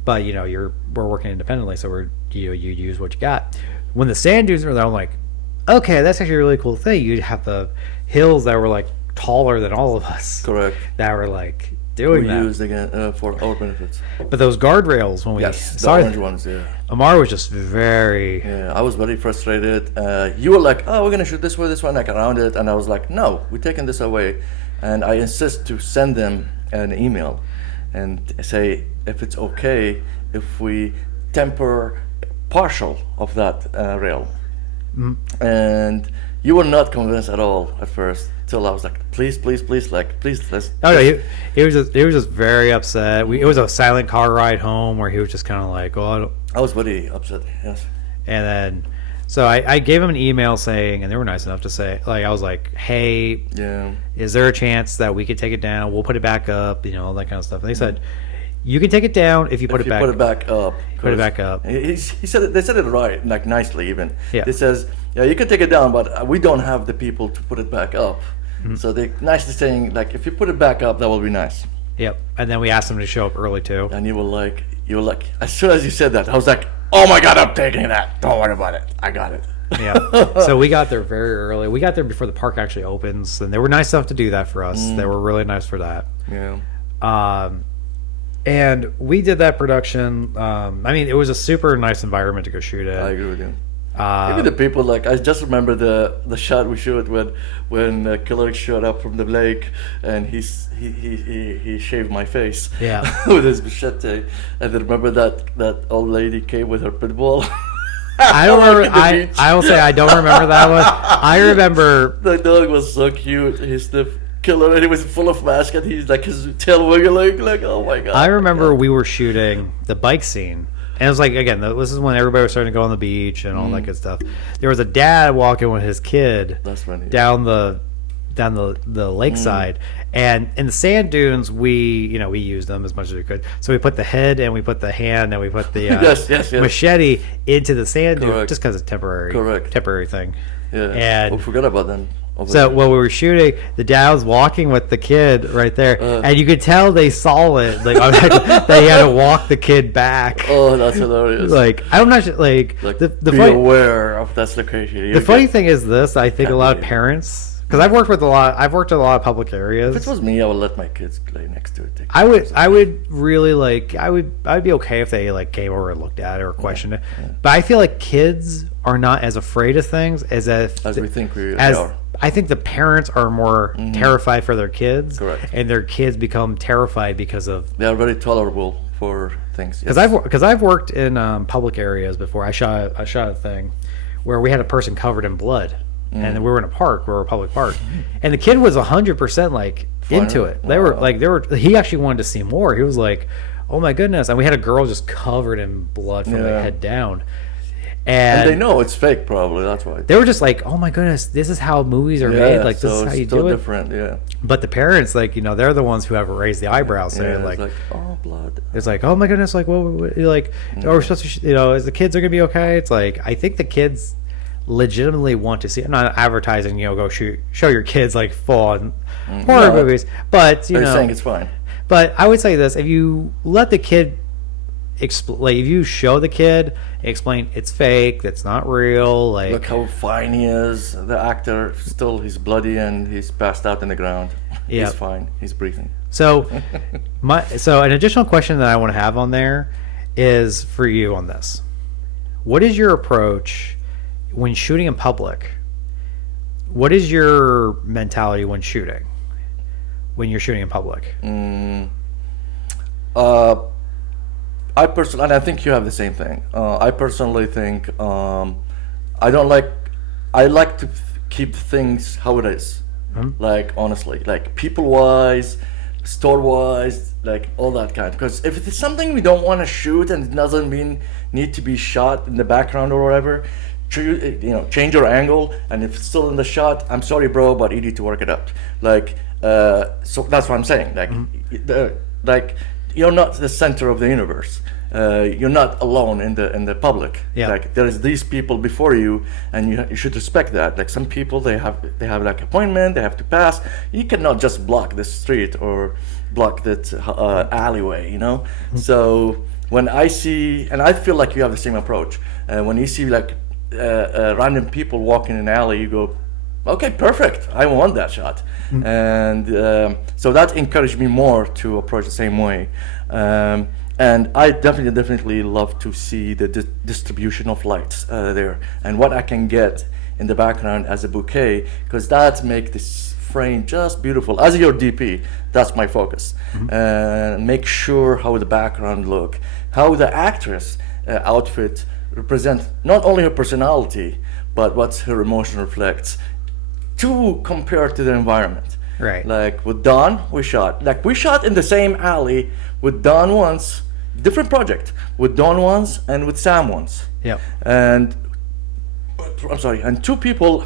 but we're working independently, so you use what you got. When the sand dunes were there, I'm like, okay, that's actually a really cool thing. You'd have the hills that were like taller than all of us. Correct. That were like doing that. We used again for our benefits. But those guardrails, when we the orange ones, yeah. Amar was just very. Yeah, I was very frustrated. You were like, "Oh, we're gonna shoot this way, like around it," and I was like, "No, we're taking this away," and I insist to send them an email and say if it's okay if we temper partial of that rail. And you were not convinced at all at first. Till I was like, please, let's. Oh no, he was just very upset. It was a silent car ride home where he was just kind of like, "Oh." I was very upset. Yes. And then, so I gave him an email saying, and they were nice enough to say, like, I was like, "Hey, Yeah. is there a chance that we could take it down? We'll put it back up, all that kind of stuff." And they said, "You can take it down if you put it back. Put it back up. Put it back up." He said it, they said it right, like nicely even. Yeah. It says, "Yeah, you can take it down, but we don't have the people to put it back up." So they nicely saying like, if you put it back up, that will be nice. Yep. And then we asked them to show up early too. And you were like, as soon as you said that, I was like, "Oh my God, I'm taking that. Don't worry about it. I got it." Yeah. So we got there very early. We got there before the park actually opens, and they were nice enough to do that for us. They were really nice for that. Yeah. And we did that production. I mean, it was a super nice environment to go shoot at. I agree with you. Even the people, like, I just remember the shot we shot when Killer showed up from the lake and he shaved my face. Yeah. With his machete. And then remember that old lady came with her pit bull. I don't remember. I will say I don't remember that one. I remember the dog was so cute. He's the Killer and he was full of mask and he's like his tail wiggling like, oh my God. I remember we were shooting the bike scene. And it was like, again, this is when everybody was starting to go on the beach and all that good stuff. There was a dad walking with his kid down the lakeside. And in the sand dunes, we used them as much as we could. So we put the head and we put the hand and we put the machete into the sand dune just because it's temporary thing. Yeah. And we forgot about them. So while we were shooting, the dad was walking with the kid right there, and you could tell they saw it. Like they had to walk the kid back. Oh, that's hilarious! Like I'm not sure, like the be funny, aware of that location. The funny thing is this: I think a lot of parents, because I've worked with a lot of public areas. If it was me, I would let my kids play next to it. I would really like. I'd be okay if they like came over and looked at it or questioned it. Yeah. But I feel like kids are not as afraid of things as we think they are. I think the parents are more terrified for their kids, correct, and their kids become terrified because of. They are very tolerable for things. Because I've worked in public areas before. I shot a thing where we had a person covered in blood, and we were in a park, we were a public park, and the kid was 100% like into it. They were. He actually wanted to see more. He was like, "Oh my goodness!" And we had a girl just covered in blood from the head down. And they know it's fake, probably. That's why they were just like, "Oh my goodness, this is how movies are made. Like this is how you do it." Different, yeah. But the parents, like they're the ones who have raised the eyebrows, saying like, "Oh, blood." It's like, "Oh my goodness, like what like, are we supposed to, is the kids are gonna be okay?" It's like I think the kids legitimately want to see. I'm not advertising, go show your kids like full on horror movies, but they're saying it's fine. But I would say this: if you let the kid. If you show the kid, explain it's fake, that's not real. Like look how fine he is. The actor he's bloody and he's passed out in the ground. Yeah, he's fine. He's breathing. So, an additional question that I want to have on there is for you on this. What is your approach when shooting in public? What is your mentality when shooting? When you're shooting in public? I personally, and I think you have the same thing. I personally think I like to keep things how it is. Like honestly, like people wise, store wise, like all that kind. Because if it's something we don't want to shoot and it doesn't need to be shot in the background or whatever, change your angle. And if it's still in the shot, I'm sorry, bro, but you need to work it out. Like so that's what I'm saying. Like you're not the center of the universe. You're not alone in the public. Yeah. Like there's these people before you, and you should respect that. Like some people, they have like appointment, they have to pass. You cannot just block the street or block that alleyway, you know. So when I see, and I feel like you have the same approach. When you see like random people walking in an alley, you go, okay, perfect. I want that shot. And so that encouraged me more to approach the same way. And I definitely love to see the distribution of lights there and what I can get in the background as a bouquet, because that makes this frame just beautiful. As your DP, that's my focus. Make sure how the background look, how the actress outfit represent not only her personality, but what her emotion reflects to compare to the environment. Right. Like with Dawn, we shot in the same alley with Dawn once, different project, with Dawn once and with Sam once. Yep. And I'm sorry, and two people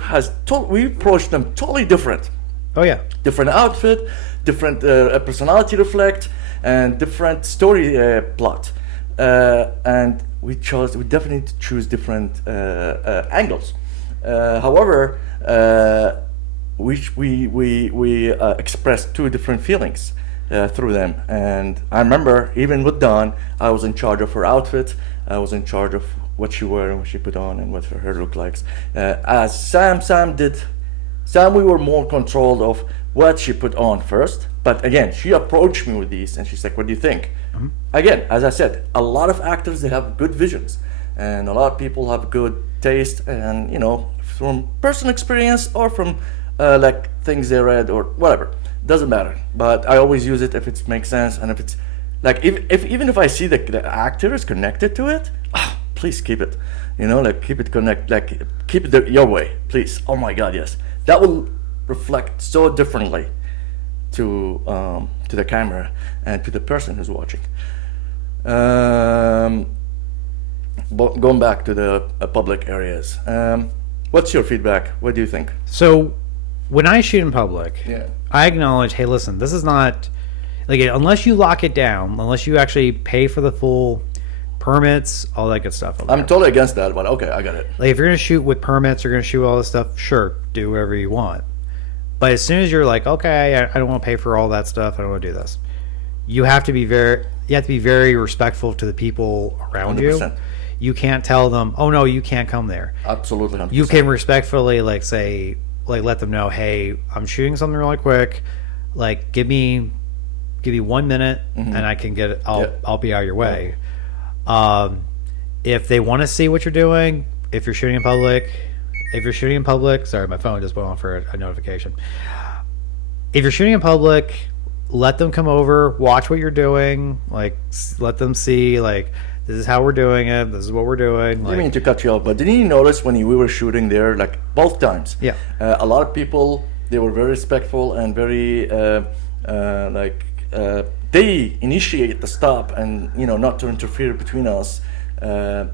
we approached them totally different. Oh yeah. Different outfit, different personality reflect, and different story plot. And we definitely choose different angles. However, we expressed two different feelings through them. And I remember even with Dawn, I was in charge of her outfit. I was in charge of what she wore and what she put on and what her hair looked like. As Sam, we were more controlled of what she put on first. But again, she approached me with these and she's like, what do you think? Again, as I said, a lot of actors, they have good visions. And a lot of people have good taste, and you know, from personal experience or from like things they read or whatever, doesn't matter. But I always use it if it makes sense, and if it's like even if I see the actor is connected to it, please keep it. You know, like keep it your way, please. Oh my God, yes, that will reflect so differently to the camera and to the person who's watching. Going back to the public areas, what's your feedback? What do you think? So when I shoot in public, Yeah. I acknowledge, hey, listen, this is not like, unless you lock it down, unless you actually pay for the full permits, all that good stuff. I'm totally against that, but okay, I got it. Like if you're gonna shoot with permits, you're gonna shoot all this stuff, sure, do whatever you want. But as soon as you're like, okay, I don't want to pay for all that stuff, I don't want to do this, you have to be very respectful to the people around 100%. you. You can't tell them, oh no, you can't come there. Absolutely, 100%. You can respectfully let them know, hey, I'm shooting something really quick. Like give me 1 minute and I can get it. I'll be out of your way. If they want to see what you're doing, if you're shooting in public, sorry, my phone just went on for a notification. If you're shooting in public, let them come over, watch what you're doing, like let them see, like, this is how we're doing it, this is what we're doing. I didn't mean to cut you off, but didn't you notice when we were shooting there, like both times? Yeah. A lot of people, they were very respectful and very they initiate the stop and, you know, not to interfere between us, and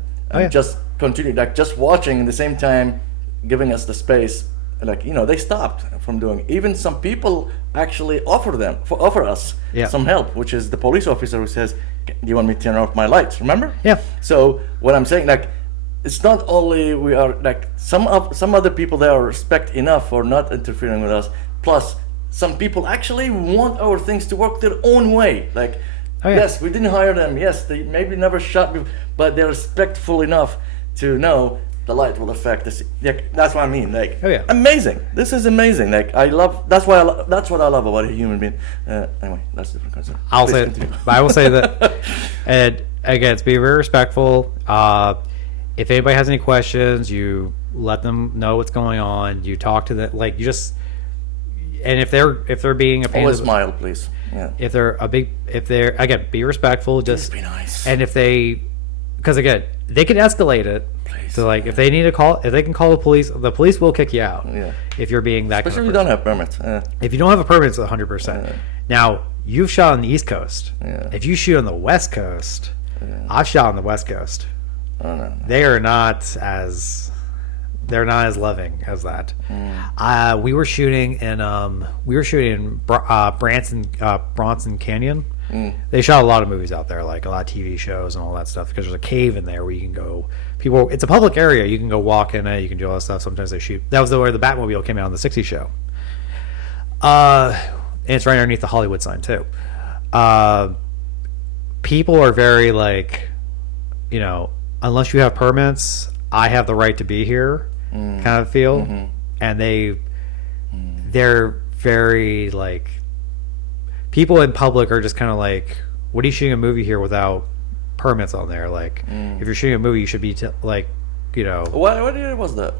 just continue, like just watching at the same time, giving us the space. Like, you know, they stopped from doing. Even some people actually offer us some help, which is the police officer who says, do you want me to turn off my lights? Remember? Yeah. So what I'm saying, like, it's not only we are like some other people, they are respect enough for not interfering with us. Plus, some people actually want our things to work their own way. Like, yes, we didn't hire them. Yes, they maybe never shot me, but they're respectful enough to know the light will affect this. Like, that's what I mean. Like, amazing. This is amazing. Like, I love. That's what I love about a human being. Anyway, that's a different concern. I will say that, and again, it's be very respectful. If anybody has any questions, you let them know what's going on. You talk to them, like you just. And if they're being a pain, always smile, please. Yeah. If they're again, be respectful. Just be nice. And because again, they can escalate it. Please. So like, if they need to call, if they can call the police will kick you out. Yeah. If you're being that. Especially kind if of you don't have permits. If you don't have a permit, it's 100%. Now you've shot on the East Coast. Yeah. If you shoot on the West Coast, I've shot on the West Coast. Oh, no. They are not as. They're not as loving as that. We were shooting in Bronson Canyon, They shot a lot of movies out there, like a lot of TV shows and all that stuff, because there's a cave in there where you can go. People, it's a public area. You can go walk in it. You can do all that stuff. Sometimes they shoot. That was where the Batmobile came out in the '60s show. And it's right underneath the Hollywood sign too. People are very like, you know, unless you have permits, I have the right to be here, kind of feel. And they're very like, people in public are just kind of like, what are you shooting a movie here without permits on there? Like, if you're shooting a movie, you should be like, you know. What year was that?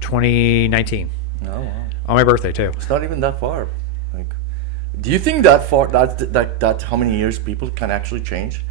2019. Oh, wow. On my birthday too. It's not even that far. Like, do you think that far? That how many years people can actually change?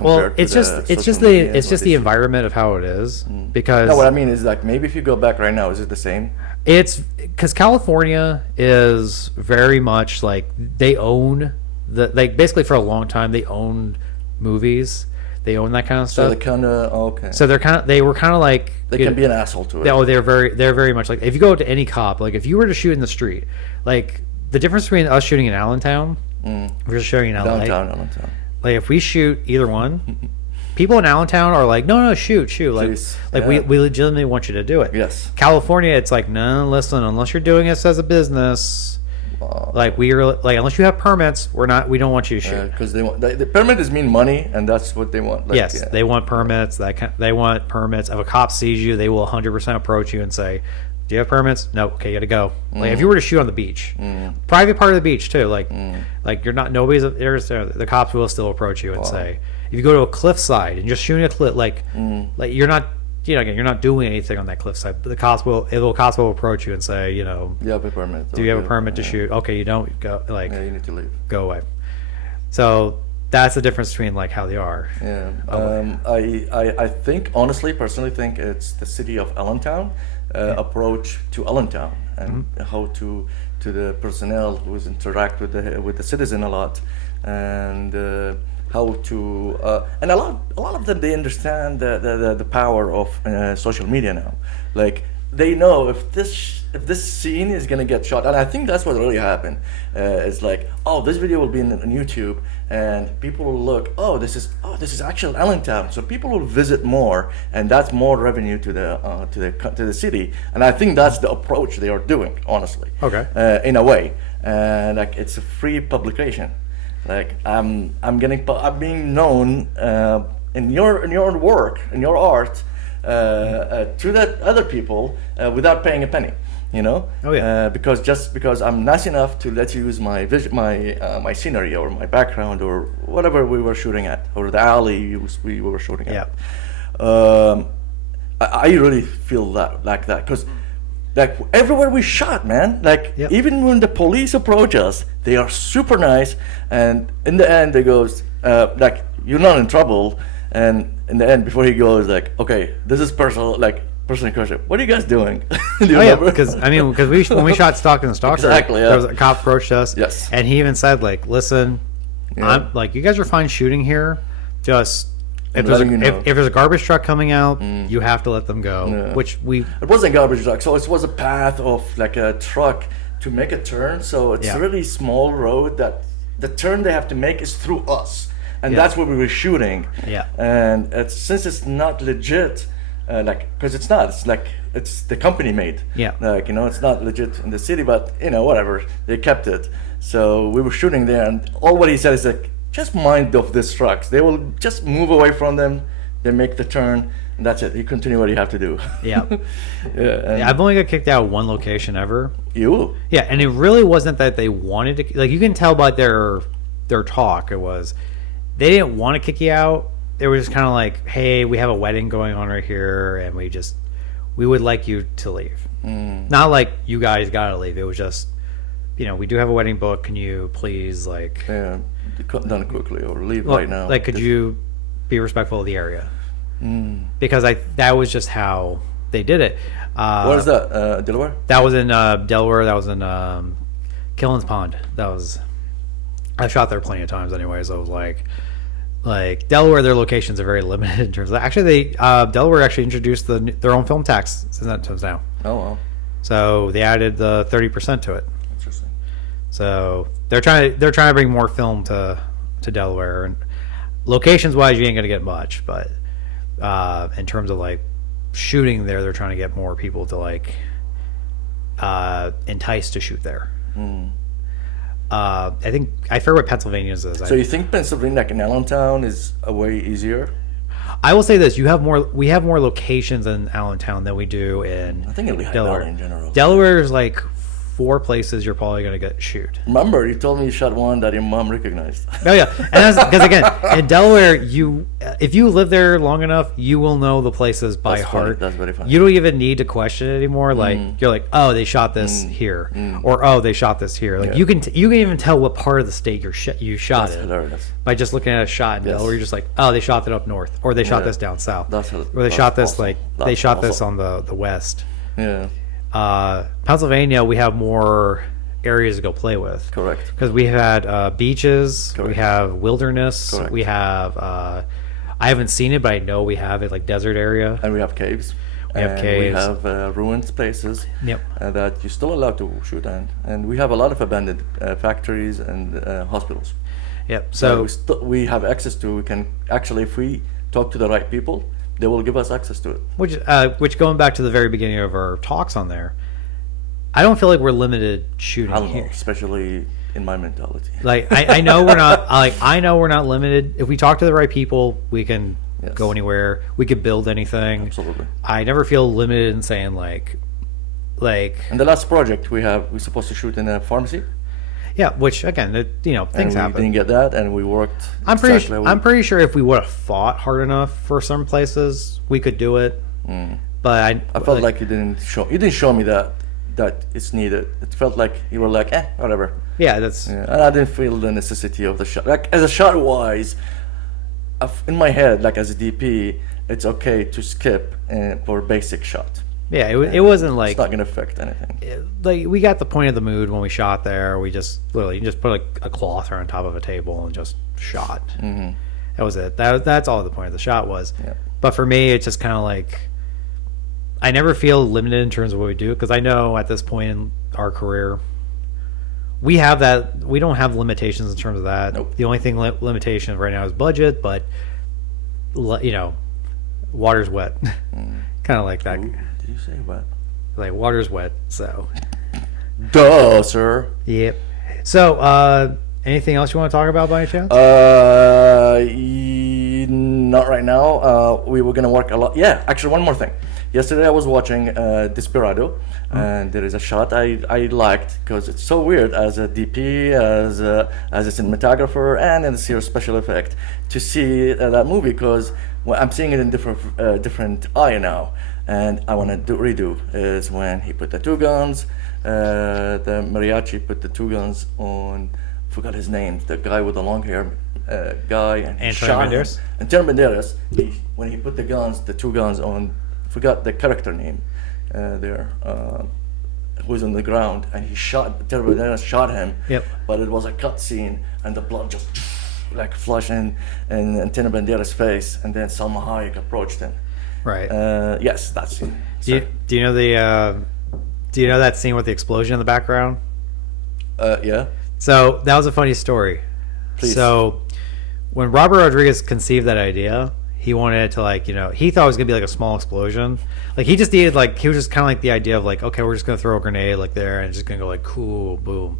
Well, it's just the environment of how it is. Because no, what I mean is like maybe if you go back right now, is it the same? It's because California is very much like they own like basically for a long time they owned movies. They own that kind of stuff. So they kind of okay. So they were kind of like they can be an asshole to it. No, they're very much like, if you go to any cop, like if you were to shoot in the street, like the difference between us shooting in Allentown versus shooting in LA. Downtown Allentown. Like if we shoot either one, people in Allentown are like, no, shoot. Like, Jeez, we legitimately want you to do it. Yes. California, it's like, no, listen, unless you're doing this as a business, like unless you have permits, we don't want you to shoot. Because they want the permit is mean money, and that's what they want. Like, yes, they want permits. They want permits. If a cop sees you, they will 100% approach you and say, do you have permits? No. Okay, you got to go. Like if you were to shoot on the beach, private part of the beach too. Like you're not, nobody's there's the cops will still approach you and say, if you go to a cliffside and just shooting a cliff, like you're not, again, you're not doing anything on that cliffside. But the cops will approach you and say, you have a permit. Do you have a permit to shoot? Okay, you don't. Go you need to leave. Go away. So that's the difference between like how they are. Yeah. I think honestly, personally think it's the city of Allentown approach to Allentown and how to the personnel who interact with the citizen a lot, and how to and a lot of them, they understand the power of social media now. Like they know if this scene is gonna get shot, and I think that's what really happened. It's like, oh, this video will be on YouTube, and people will look, this is actual Allentown, so people will visit more, and that's more revenue to the city. And I think that's the approach they are doing, honestly. Okay. In a way, and like it's a free publication. Like I'm being known in your work, in your art, to that other people without paying a penny. Oh yeah. Because I'm nice enough to let you use my my scenery or my background or whatever we were shooting at, or the alley we were shooting at. I really feel that because like everywhere we shot, man, like even when the police approach us, they are super nice, and in the end they goes like, you're not in trouble, and in the end before he goes like, okay, this is personal question. What are you guys doing? Because when we shot Stalker and Stalker, exactly, there was a cop approached us, and he even said like, listen, I'm like, you guys are fine shooting here, just if there's a garbage truck coming out, you have to let them go. Which it wasn't a garbage truck, so it was a path of like a truck to make a turn, so it's a really small road that the turn they have to make is through us, and that's where we were shooting. And since it's not legit, because it's the company made. It's not legit in the city, but whatever, they kept it. So we were shooting there, and all what he said is like, just mind of these trucks. They will just move away from them. They make the turn, and that's it. You continue what you have to do. I've only got kicked out of one location ever. You? Yeah, and it really wasn't that they wanted to. Like, you can tell by their talk, it was they didn't want to kick you out. They were just kind of like, hey, we have a wedding going on right here, and we would like you to leave. Not like you guys gotta leave. It was just, we do have a wedding book. Can you please cut down quickly or leave right now? Like, could you be respectful of the area? Because that was just how they did it. What is that? Delaware? That was in Delaware. That was in Killen's Pond. I shot there plenty of times anyway, so it was like Delaware, their locations are very limited in terms of, actually Delaware actually introduced their own film tax since that times now. Oh wow. So they added the 30% to it. Interesting. So they're trying to bring more film to to Delaware, and locations wise, you ain't gonna get much, but in terms of like shooting there, they're trying to get more people to like entice to shoot there. I think I forget what Pennsylvania's is. So you think Pennsylvania, like in Allentown, is a way easier? I will say this: we have more locations in Allentown than we do in I think in Lehigh Delaware. Valley in general. Delaware is like 4 places you're probably gonna get shoot. Remember, you told me you shot one that your mom recognized. Oh yeah, and that's because again, in Delaware, if you live there long enough, you will know the places by That's heart. funny. That's very funny. You don't even need to question it anymore. Like you're like, oh, they shot this here, or oh, they shot this here. Like Yeah. you can even tell what part of the state you shot That's it hilarious. by just looking at a shot in Delaware. You're just like, oh, they shot it up north, or they shot Yeah. this down south, That's or they that's shot this awesome. like they That's shot this awesome. on the west. Yeah, Pennsylvania, we have more areas to go play with. correct. Because we had beaches, we Correct. have wilderness, Correct. we have. I haven't seen it, but I know we have it like desert area. And we have caves. We have and caves. We have ruined places. Yep. That you're still allowed to shoot in. And we have a lot of abandoned factories and hospitals. Yep. So So we have access to. We can actually, if we talk to the right people, they will give us access to it. which going back to the very beginning of our talks on there, I don't feel like we're limited shooting I don't know, here. especially in my mentality. Like I know we're not I know we're not limited. If we talk to the right people, we can Yes. go anywhere. We could build anything. Absolutely. I never feel limited in saying like And the last project we're supposed to shoot in a pharmacy. yeah, which again, things And we happen. didn't get that, and we worked. I'm exactly how we- pretty sure if we would have fought hard enough for some places, we could do it. But I felt like you didn't show me that it's needed. It felt like you were like, whatever. yeah, that's Yeah, and I didn't feel the necessity of the shot. Like as a shot wise, in my head, like as a DP, it's okay to skip for basic shot. yeah. It wasn't like It's not gonna affect anything. like we got the point of the mood when we shot there. We just literally just put like a cloth on top of a table and just shot. Mm-hmm. That was it. That's all the point of the shot was. Yeah. But for me, it's just kind of like I never feel limited in terms of what we do because I know at this point in our career we have that. We don't have limitations in terms of that. Nope. The only thing limitation right now is budget, but water's wet. Kind of like that. Ooh, did you say what? Like water's wet, so Duh, sir. yep. So anything else you want to talk about by any chance? Not right now. We were gonna work a lot. Yeah, actually, one more thing. Yesterday I was watching Desperado, and there is a shot I liked because it's so weird as a DP, as a cinematographer, and as your special effect to see that movie because I'm seeing it in different eye now, and I want to redo is when he put the 2 guns. The mariachi put the 2 guns on. Forgot his name. The guy with the long hair guy and he Antonio shot him. Banderas? Antonio Banderas. When he put the 2 guns on. Forgot the character name there. Who was on the ground and he shot. Antonio Banderas shot him. Yep. But it was a cut scene and the blood just like flushed in Antonio Banderas' face, and then Salma Hayek approached him. Right. Yes, that's it. Do you know do you know that scene with the explosion in the background? Yeah. So that was a funny story. Please. So when Robert Rodriguez conceived that idea, he wanted it to he thought it was gonna be like a small explosion. Like he just needed he was just kind of like the idea of like, okay, we're just gonna throw a grenade like there and it's just gonna go like cool, boom,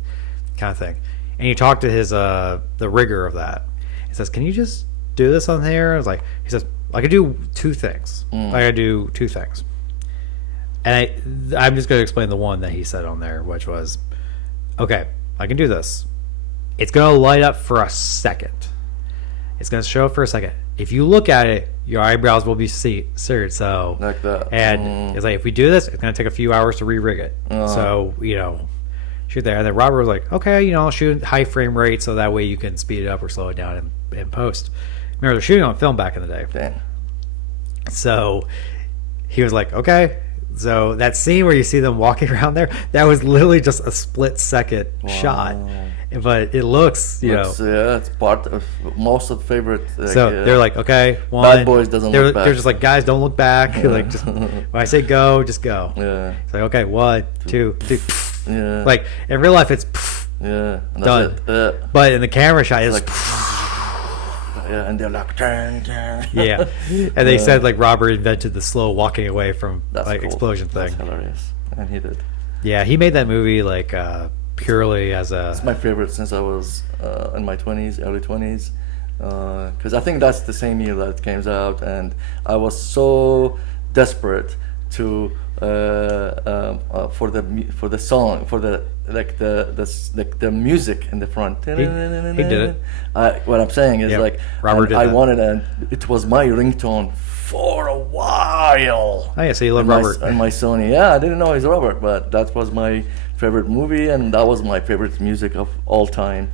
kind of thing. And he talked to his the rigger of that. He says, "Can you just do this on here?" I was like, he says, "I could do 2 things. I could do 2 things." And I'm just gonna explain the one that he said on there, which was, okay, I can do this. It's gonna light up for a second. It's gonna show up for a second. If you look at it, your eyebrows will be seared. So Like that. and it's like if we do this, it's gonna take a few hours to re-rig it. So shoot there. And then Robert was like, okay, I'll shoot high frame rate so that way you can speed it up or slow it down in post. Remember, they're shooting on film back in the day. Damn. So he was like, okay. So that scene where you see them walking around there, that was literally just a split-second shot. But it looks, It's part of most of the favorite. So they're like, okay, one. Bad Boys doesn't look back. They're just like, guys, don't look back. Like, just when I say go, just go. Yeah. It's like, okay, 1, 2, 3. Yeah. Like in real life, it's yeah. And done. that's it. But in the camera shot, it's Like, Yeah, and they're like, turn, turn. Yeah, and they said like Robert invented the slow walking away from That's like cool. explosion That's thing. hilarious, and he did. Yeah, he made that movie like purely as It's a my favorite since I was in my 20s, early 20s, because I think that's the same year that it came out, and I was so desperate to for the song, for the the music in the front. He did it. What I'm saying is Yeah, like Robert and did I that. wanted, and it was my ringtone for a while. Oh yeah, so you love And Robert. and my Sony. Yeah, I didn't know he's Robert, but that was my favorite movie, and that was my favorite music of all time.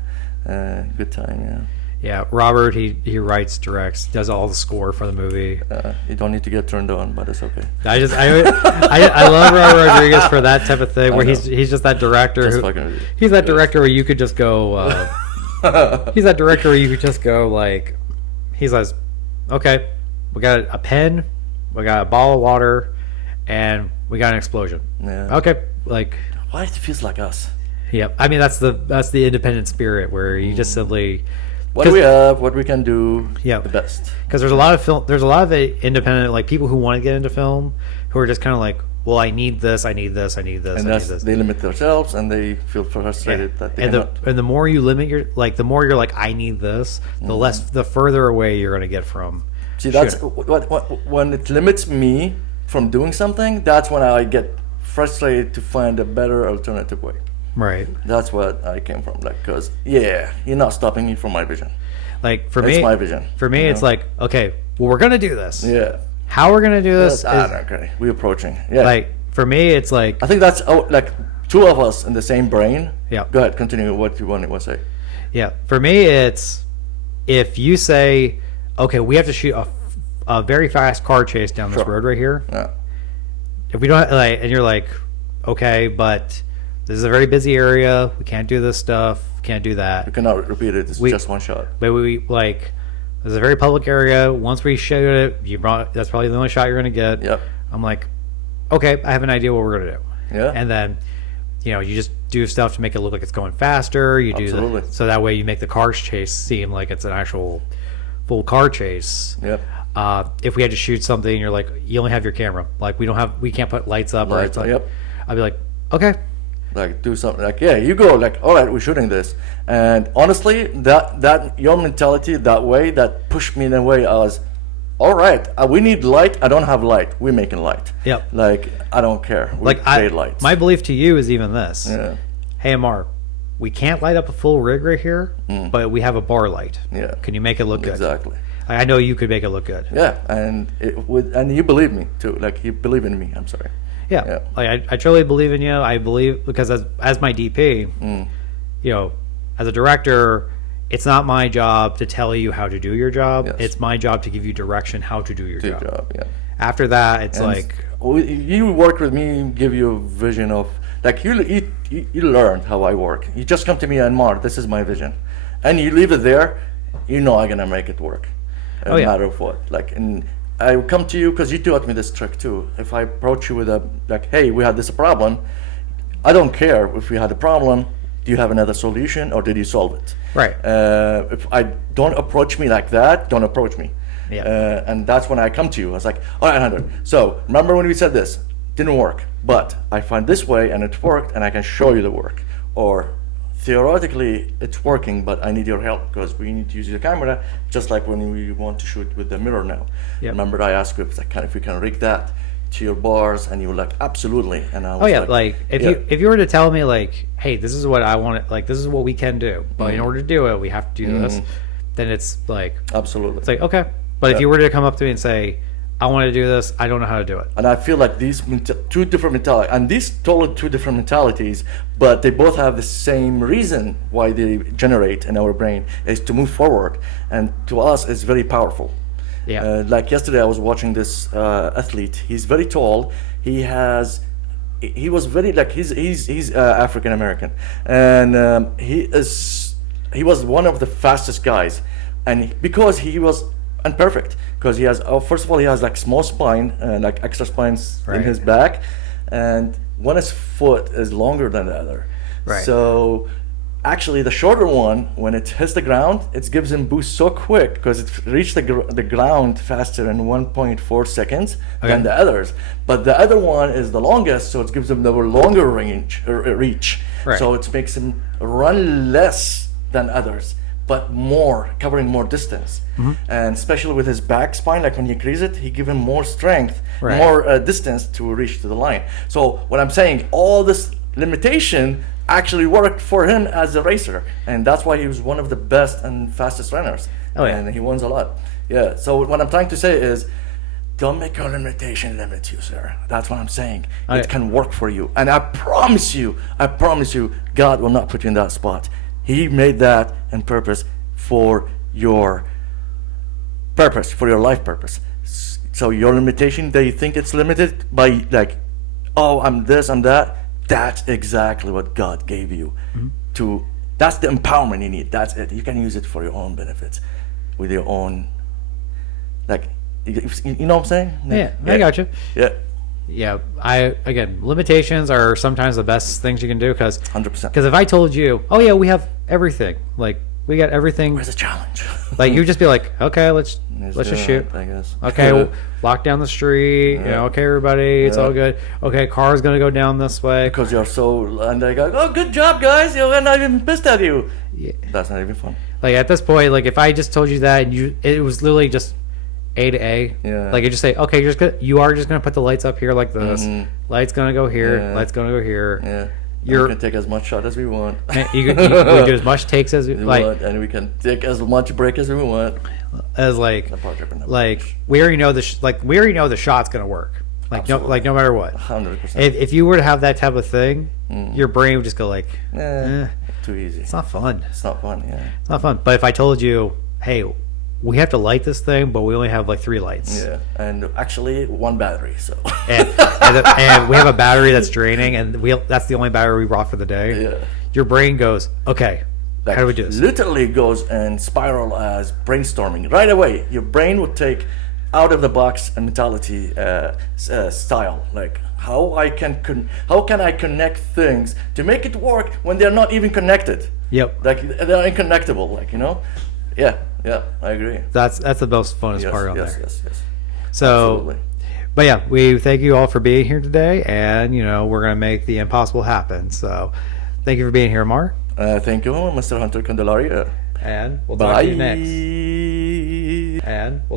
Good time, yeah. Yeah, Robert. He writes, directs, does all the score for the movie. You don't need to get turned on, but it's okay. I love Robert Rodriguez for that type of thing where know. he's just that director. Just Who, fucking he's that yes. director where you could just go. He's that director where you could just go like, he says, okay, we got a pen, we got a bottle of water, and we got an explosion. Yeah. Okay, like, Why it feels like us? yeah. I mean, that's the independent spirit where you just simply. What do we have? What we can do? Yeah. The best. Because there's a lot of independent like people who want to get into film who are just kind of like, well, I need this, I need this, I need this, And I need that's this. they limit themselves, and they feel frustrated that they and cannot. the more you limit the more you're like, I need this, the further away you're gonna get from. See, that's shooting. what when it limits me from doing something. That's when I get frustrated to find a better alternative way. Right. That's what I came from, like, because you're not stopping me from my vision. Like for It's me, my vision. For me, you it's know? like, okay, well, we're gonna do this. Yeah. How we're gonna do this? Okay, we're approaching. Yeah. Like for me, it's like, I think that's like two of us in the same brain. Yeah. Go ahead, continue what you want to say. yeah. For me, it's if you say, okay, we have to shoot a very fast car chase down this Sure. road right here. Yeah. If we don't like, and you're like, okay, but this is a very busy area. We can't do this stuff. Can't do that. You cannot repeat it. It's just one shot. But we like, this is a very public area. Once we shoot it, that's probably the only shot you're gonna get. Yep. I'm like, okay, I have an idea what we're gonna do. Yeah. And then, you just do stuff to make it look like it's going faster. You Absolutely. do so that way you make the car chase seem like it's an actual full car chase. Yep. If we had to shoot something, you're like, you only have your camera. Like we can't put lights up. Lights, yep. I'd be like, okay. Like do something like, yeah, you go like, all right, we're shooting this. And honestly, that your mentality that way, that pushed me in a way I was, all right, we need light. I don't have light. We're making light. Yep. Like, I don't care. We create lights. My belief to you is even this. Yeah. Hey, Anmar, we can't light up a full rig right here, but we have a bar light. Yeah. Can you make it look good? Exactly. I know you could make it look good. Yeah, and and you believe me too. Like, you believe in me. I'm sorry. Yeah. Yeah. Like I truly believe in you. I believe because as my DP, as a director, it's not my job to tell you how to do your job. Yes. It's my job to give you direction how to do your Good job. job. Yeah. After that, it's And like, you work with me, give you a vision of like you learned how I work. You just come to me and Anmar, this is my vision, and you leave it there. You know I'm gonna make it work, no matter of what. Like, and I will come to you because you taught me this trick too. If I approach you with a like, hey, we had this problem, I don't care if we had a problem. Do you have another solution, or did you solve it? Right. If I don't approach me like that, don't approach me. Yeah. And that's when I come to you. I was like, all right, Hunter. So remember when we said this? Didn't work, but I find this way and it worked, and I can show you the work. Or theoretically, it's working, but I need your help because we need to use the camera, just like when we want to shoot with the mirror now. Yep. Remember, I asked you if we can rig that to your bars, and you were like, absolutely. And I was if you were to tell me like, hey, this is what I want, like this is what we can do, but in order to do it, we have to do this. Then it's like, absolutely. it's like, okay. But if you were to come up to me and say, I want to do this, I don't know how to do it. And I feel like these two different mentalities, and these totally two different mentalities, but they both have the same reason why they generate in our brain, is to move forward. And to us, it's very powerful. Yeah. Like yesterday, I was watching this athlete. He's very tall. He was very like he's African American, and he was one of the fastest guys, and because he was perfect, because he has first of all he has like small spine, like extra spines in his back, and one his foot is longer than the other. Right. So Actually, the shorter one, when it hits the ground, it gives him boost so quick because it reached the ground faster in 1.4 seconds than the others. But the other one is the longest, so it gives him the longer reach. Right. So it makes him run less than others, but more, covering more distance. And especially with his back spine, like when you increase it, he give him more strength, Right. more distance to reach to the line. So what I'm saying, all this limitation actually worked for him as a racer, and that's why he was one of the best and fastest runners. Oh, yeah. And he wins a lot. Yeah. So what I'm trying to say is, don't make your limitation limit you, sir. That's what I'm saying. Oh, It yeah. can work for you, and I promise you, God will not put you in that spot. He made that on purpose for your life purpose. So your limitation that you think it's limited by, like, oh, I'm this, I'm that. That's exactly what God gave you. That's the empowerment you need. That's it. You can use it for your own benefits, with your own, like, you know what I'm saying? Yeah, I got you. Yeah, Yeah, again, limitations are sometimes the best things you can do, because 100%. if I told you, oh yeah, we have everything, like we got everything, Where's the challenge? like you'd just be like, okay, let's just do shoot. it, I guess. Okay, we'll lock down the street. You know, okay, everybody, it's all good. Okay, car's gonna go down this way. Because you're so, and they go, oh, good job, guys. You're not even pissed at you. Yeah. That's not even fun. Like at this point, like if I just told you that, and it was literally just A to A. Yeah. Like you just say, okay, you are just gonna put the lights up here like this. Lights gonna go here. Yeah. Lights gonna go here. Yeah. You're- We can take as much shot as we want. We do as much takes as We like want, and we can take as much break as we want. like The part tripping, we already know we already know the shot's gonna work. No matter what. 100%. If you were to have that type of thing, your brain would just go like, Too easy. it's not fun. It's not fun. Yeah. It's not fun. But if I told you, hey, we have to light this thing, but we only have like 3 lights. Yeah. And actually, one battery. So. And we have a battery that's draining, and that's the only battery we brought for the day. Yeah. Your brain goes, okay, Like, how do we do this? Literally goes and spiral as brainstorming right away. Your brain would take out of the box mentality style. Like, how can I connect things to make it work when they're not even connected? Yep. Like, they're unconnectable. Like, you know. Yeah, I agree. That's the most funnest Yes, part on yes, there. yes. So, Absolutely. but yeah, we thank you all for being here today, and we're gonna make the impossible happen. So, thank you for being here, Amar. Thank you, Mr. Hunter Candelaria. And we'll Bye. talk to you next. And we'll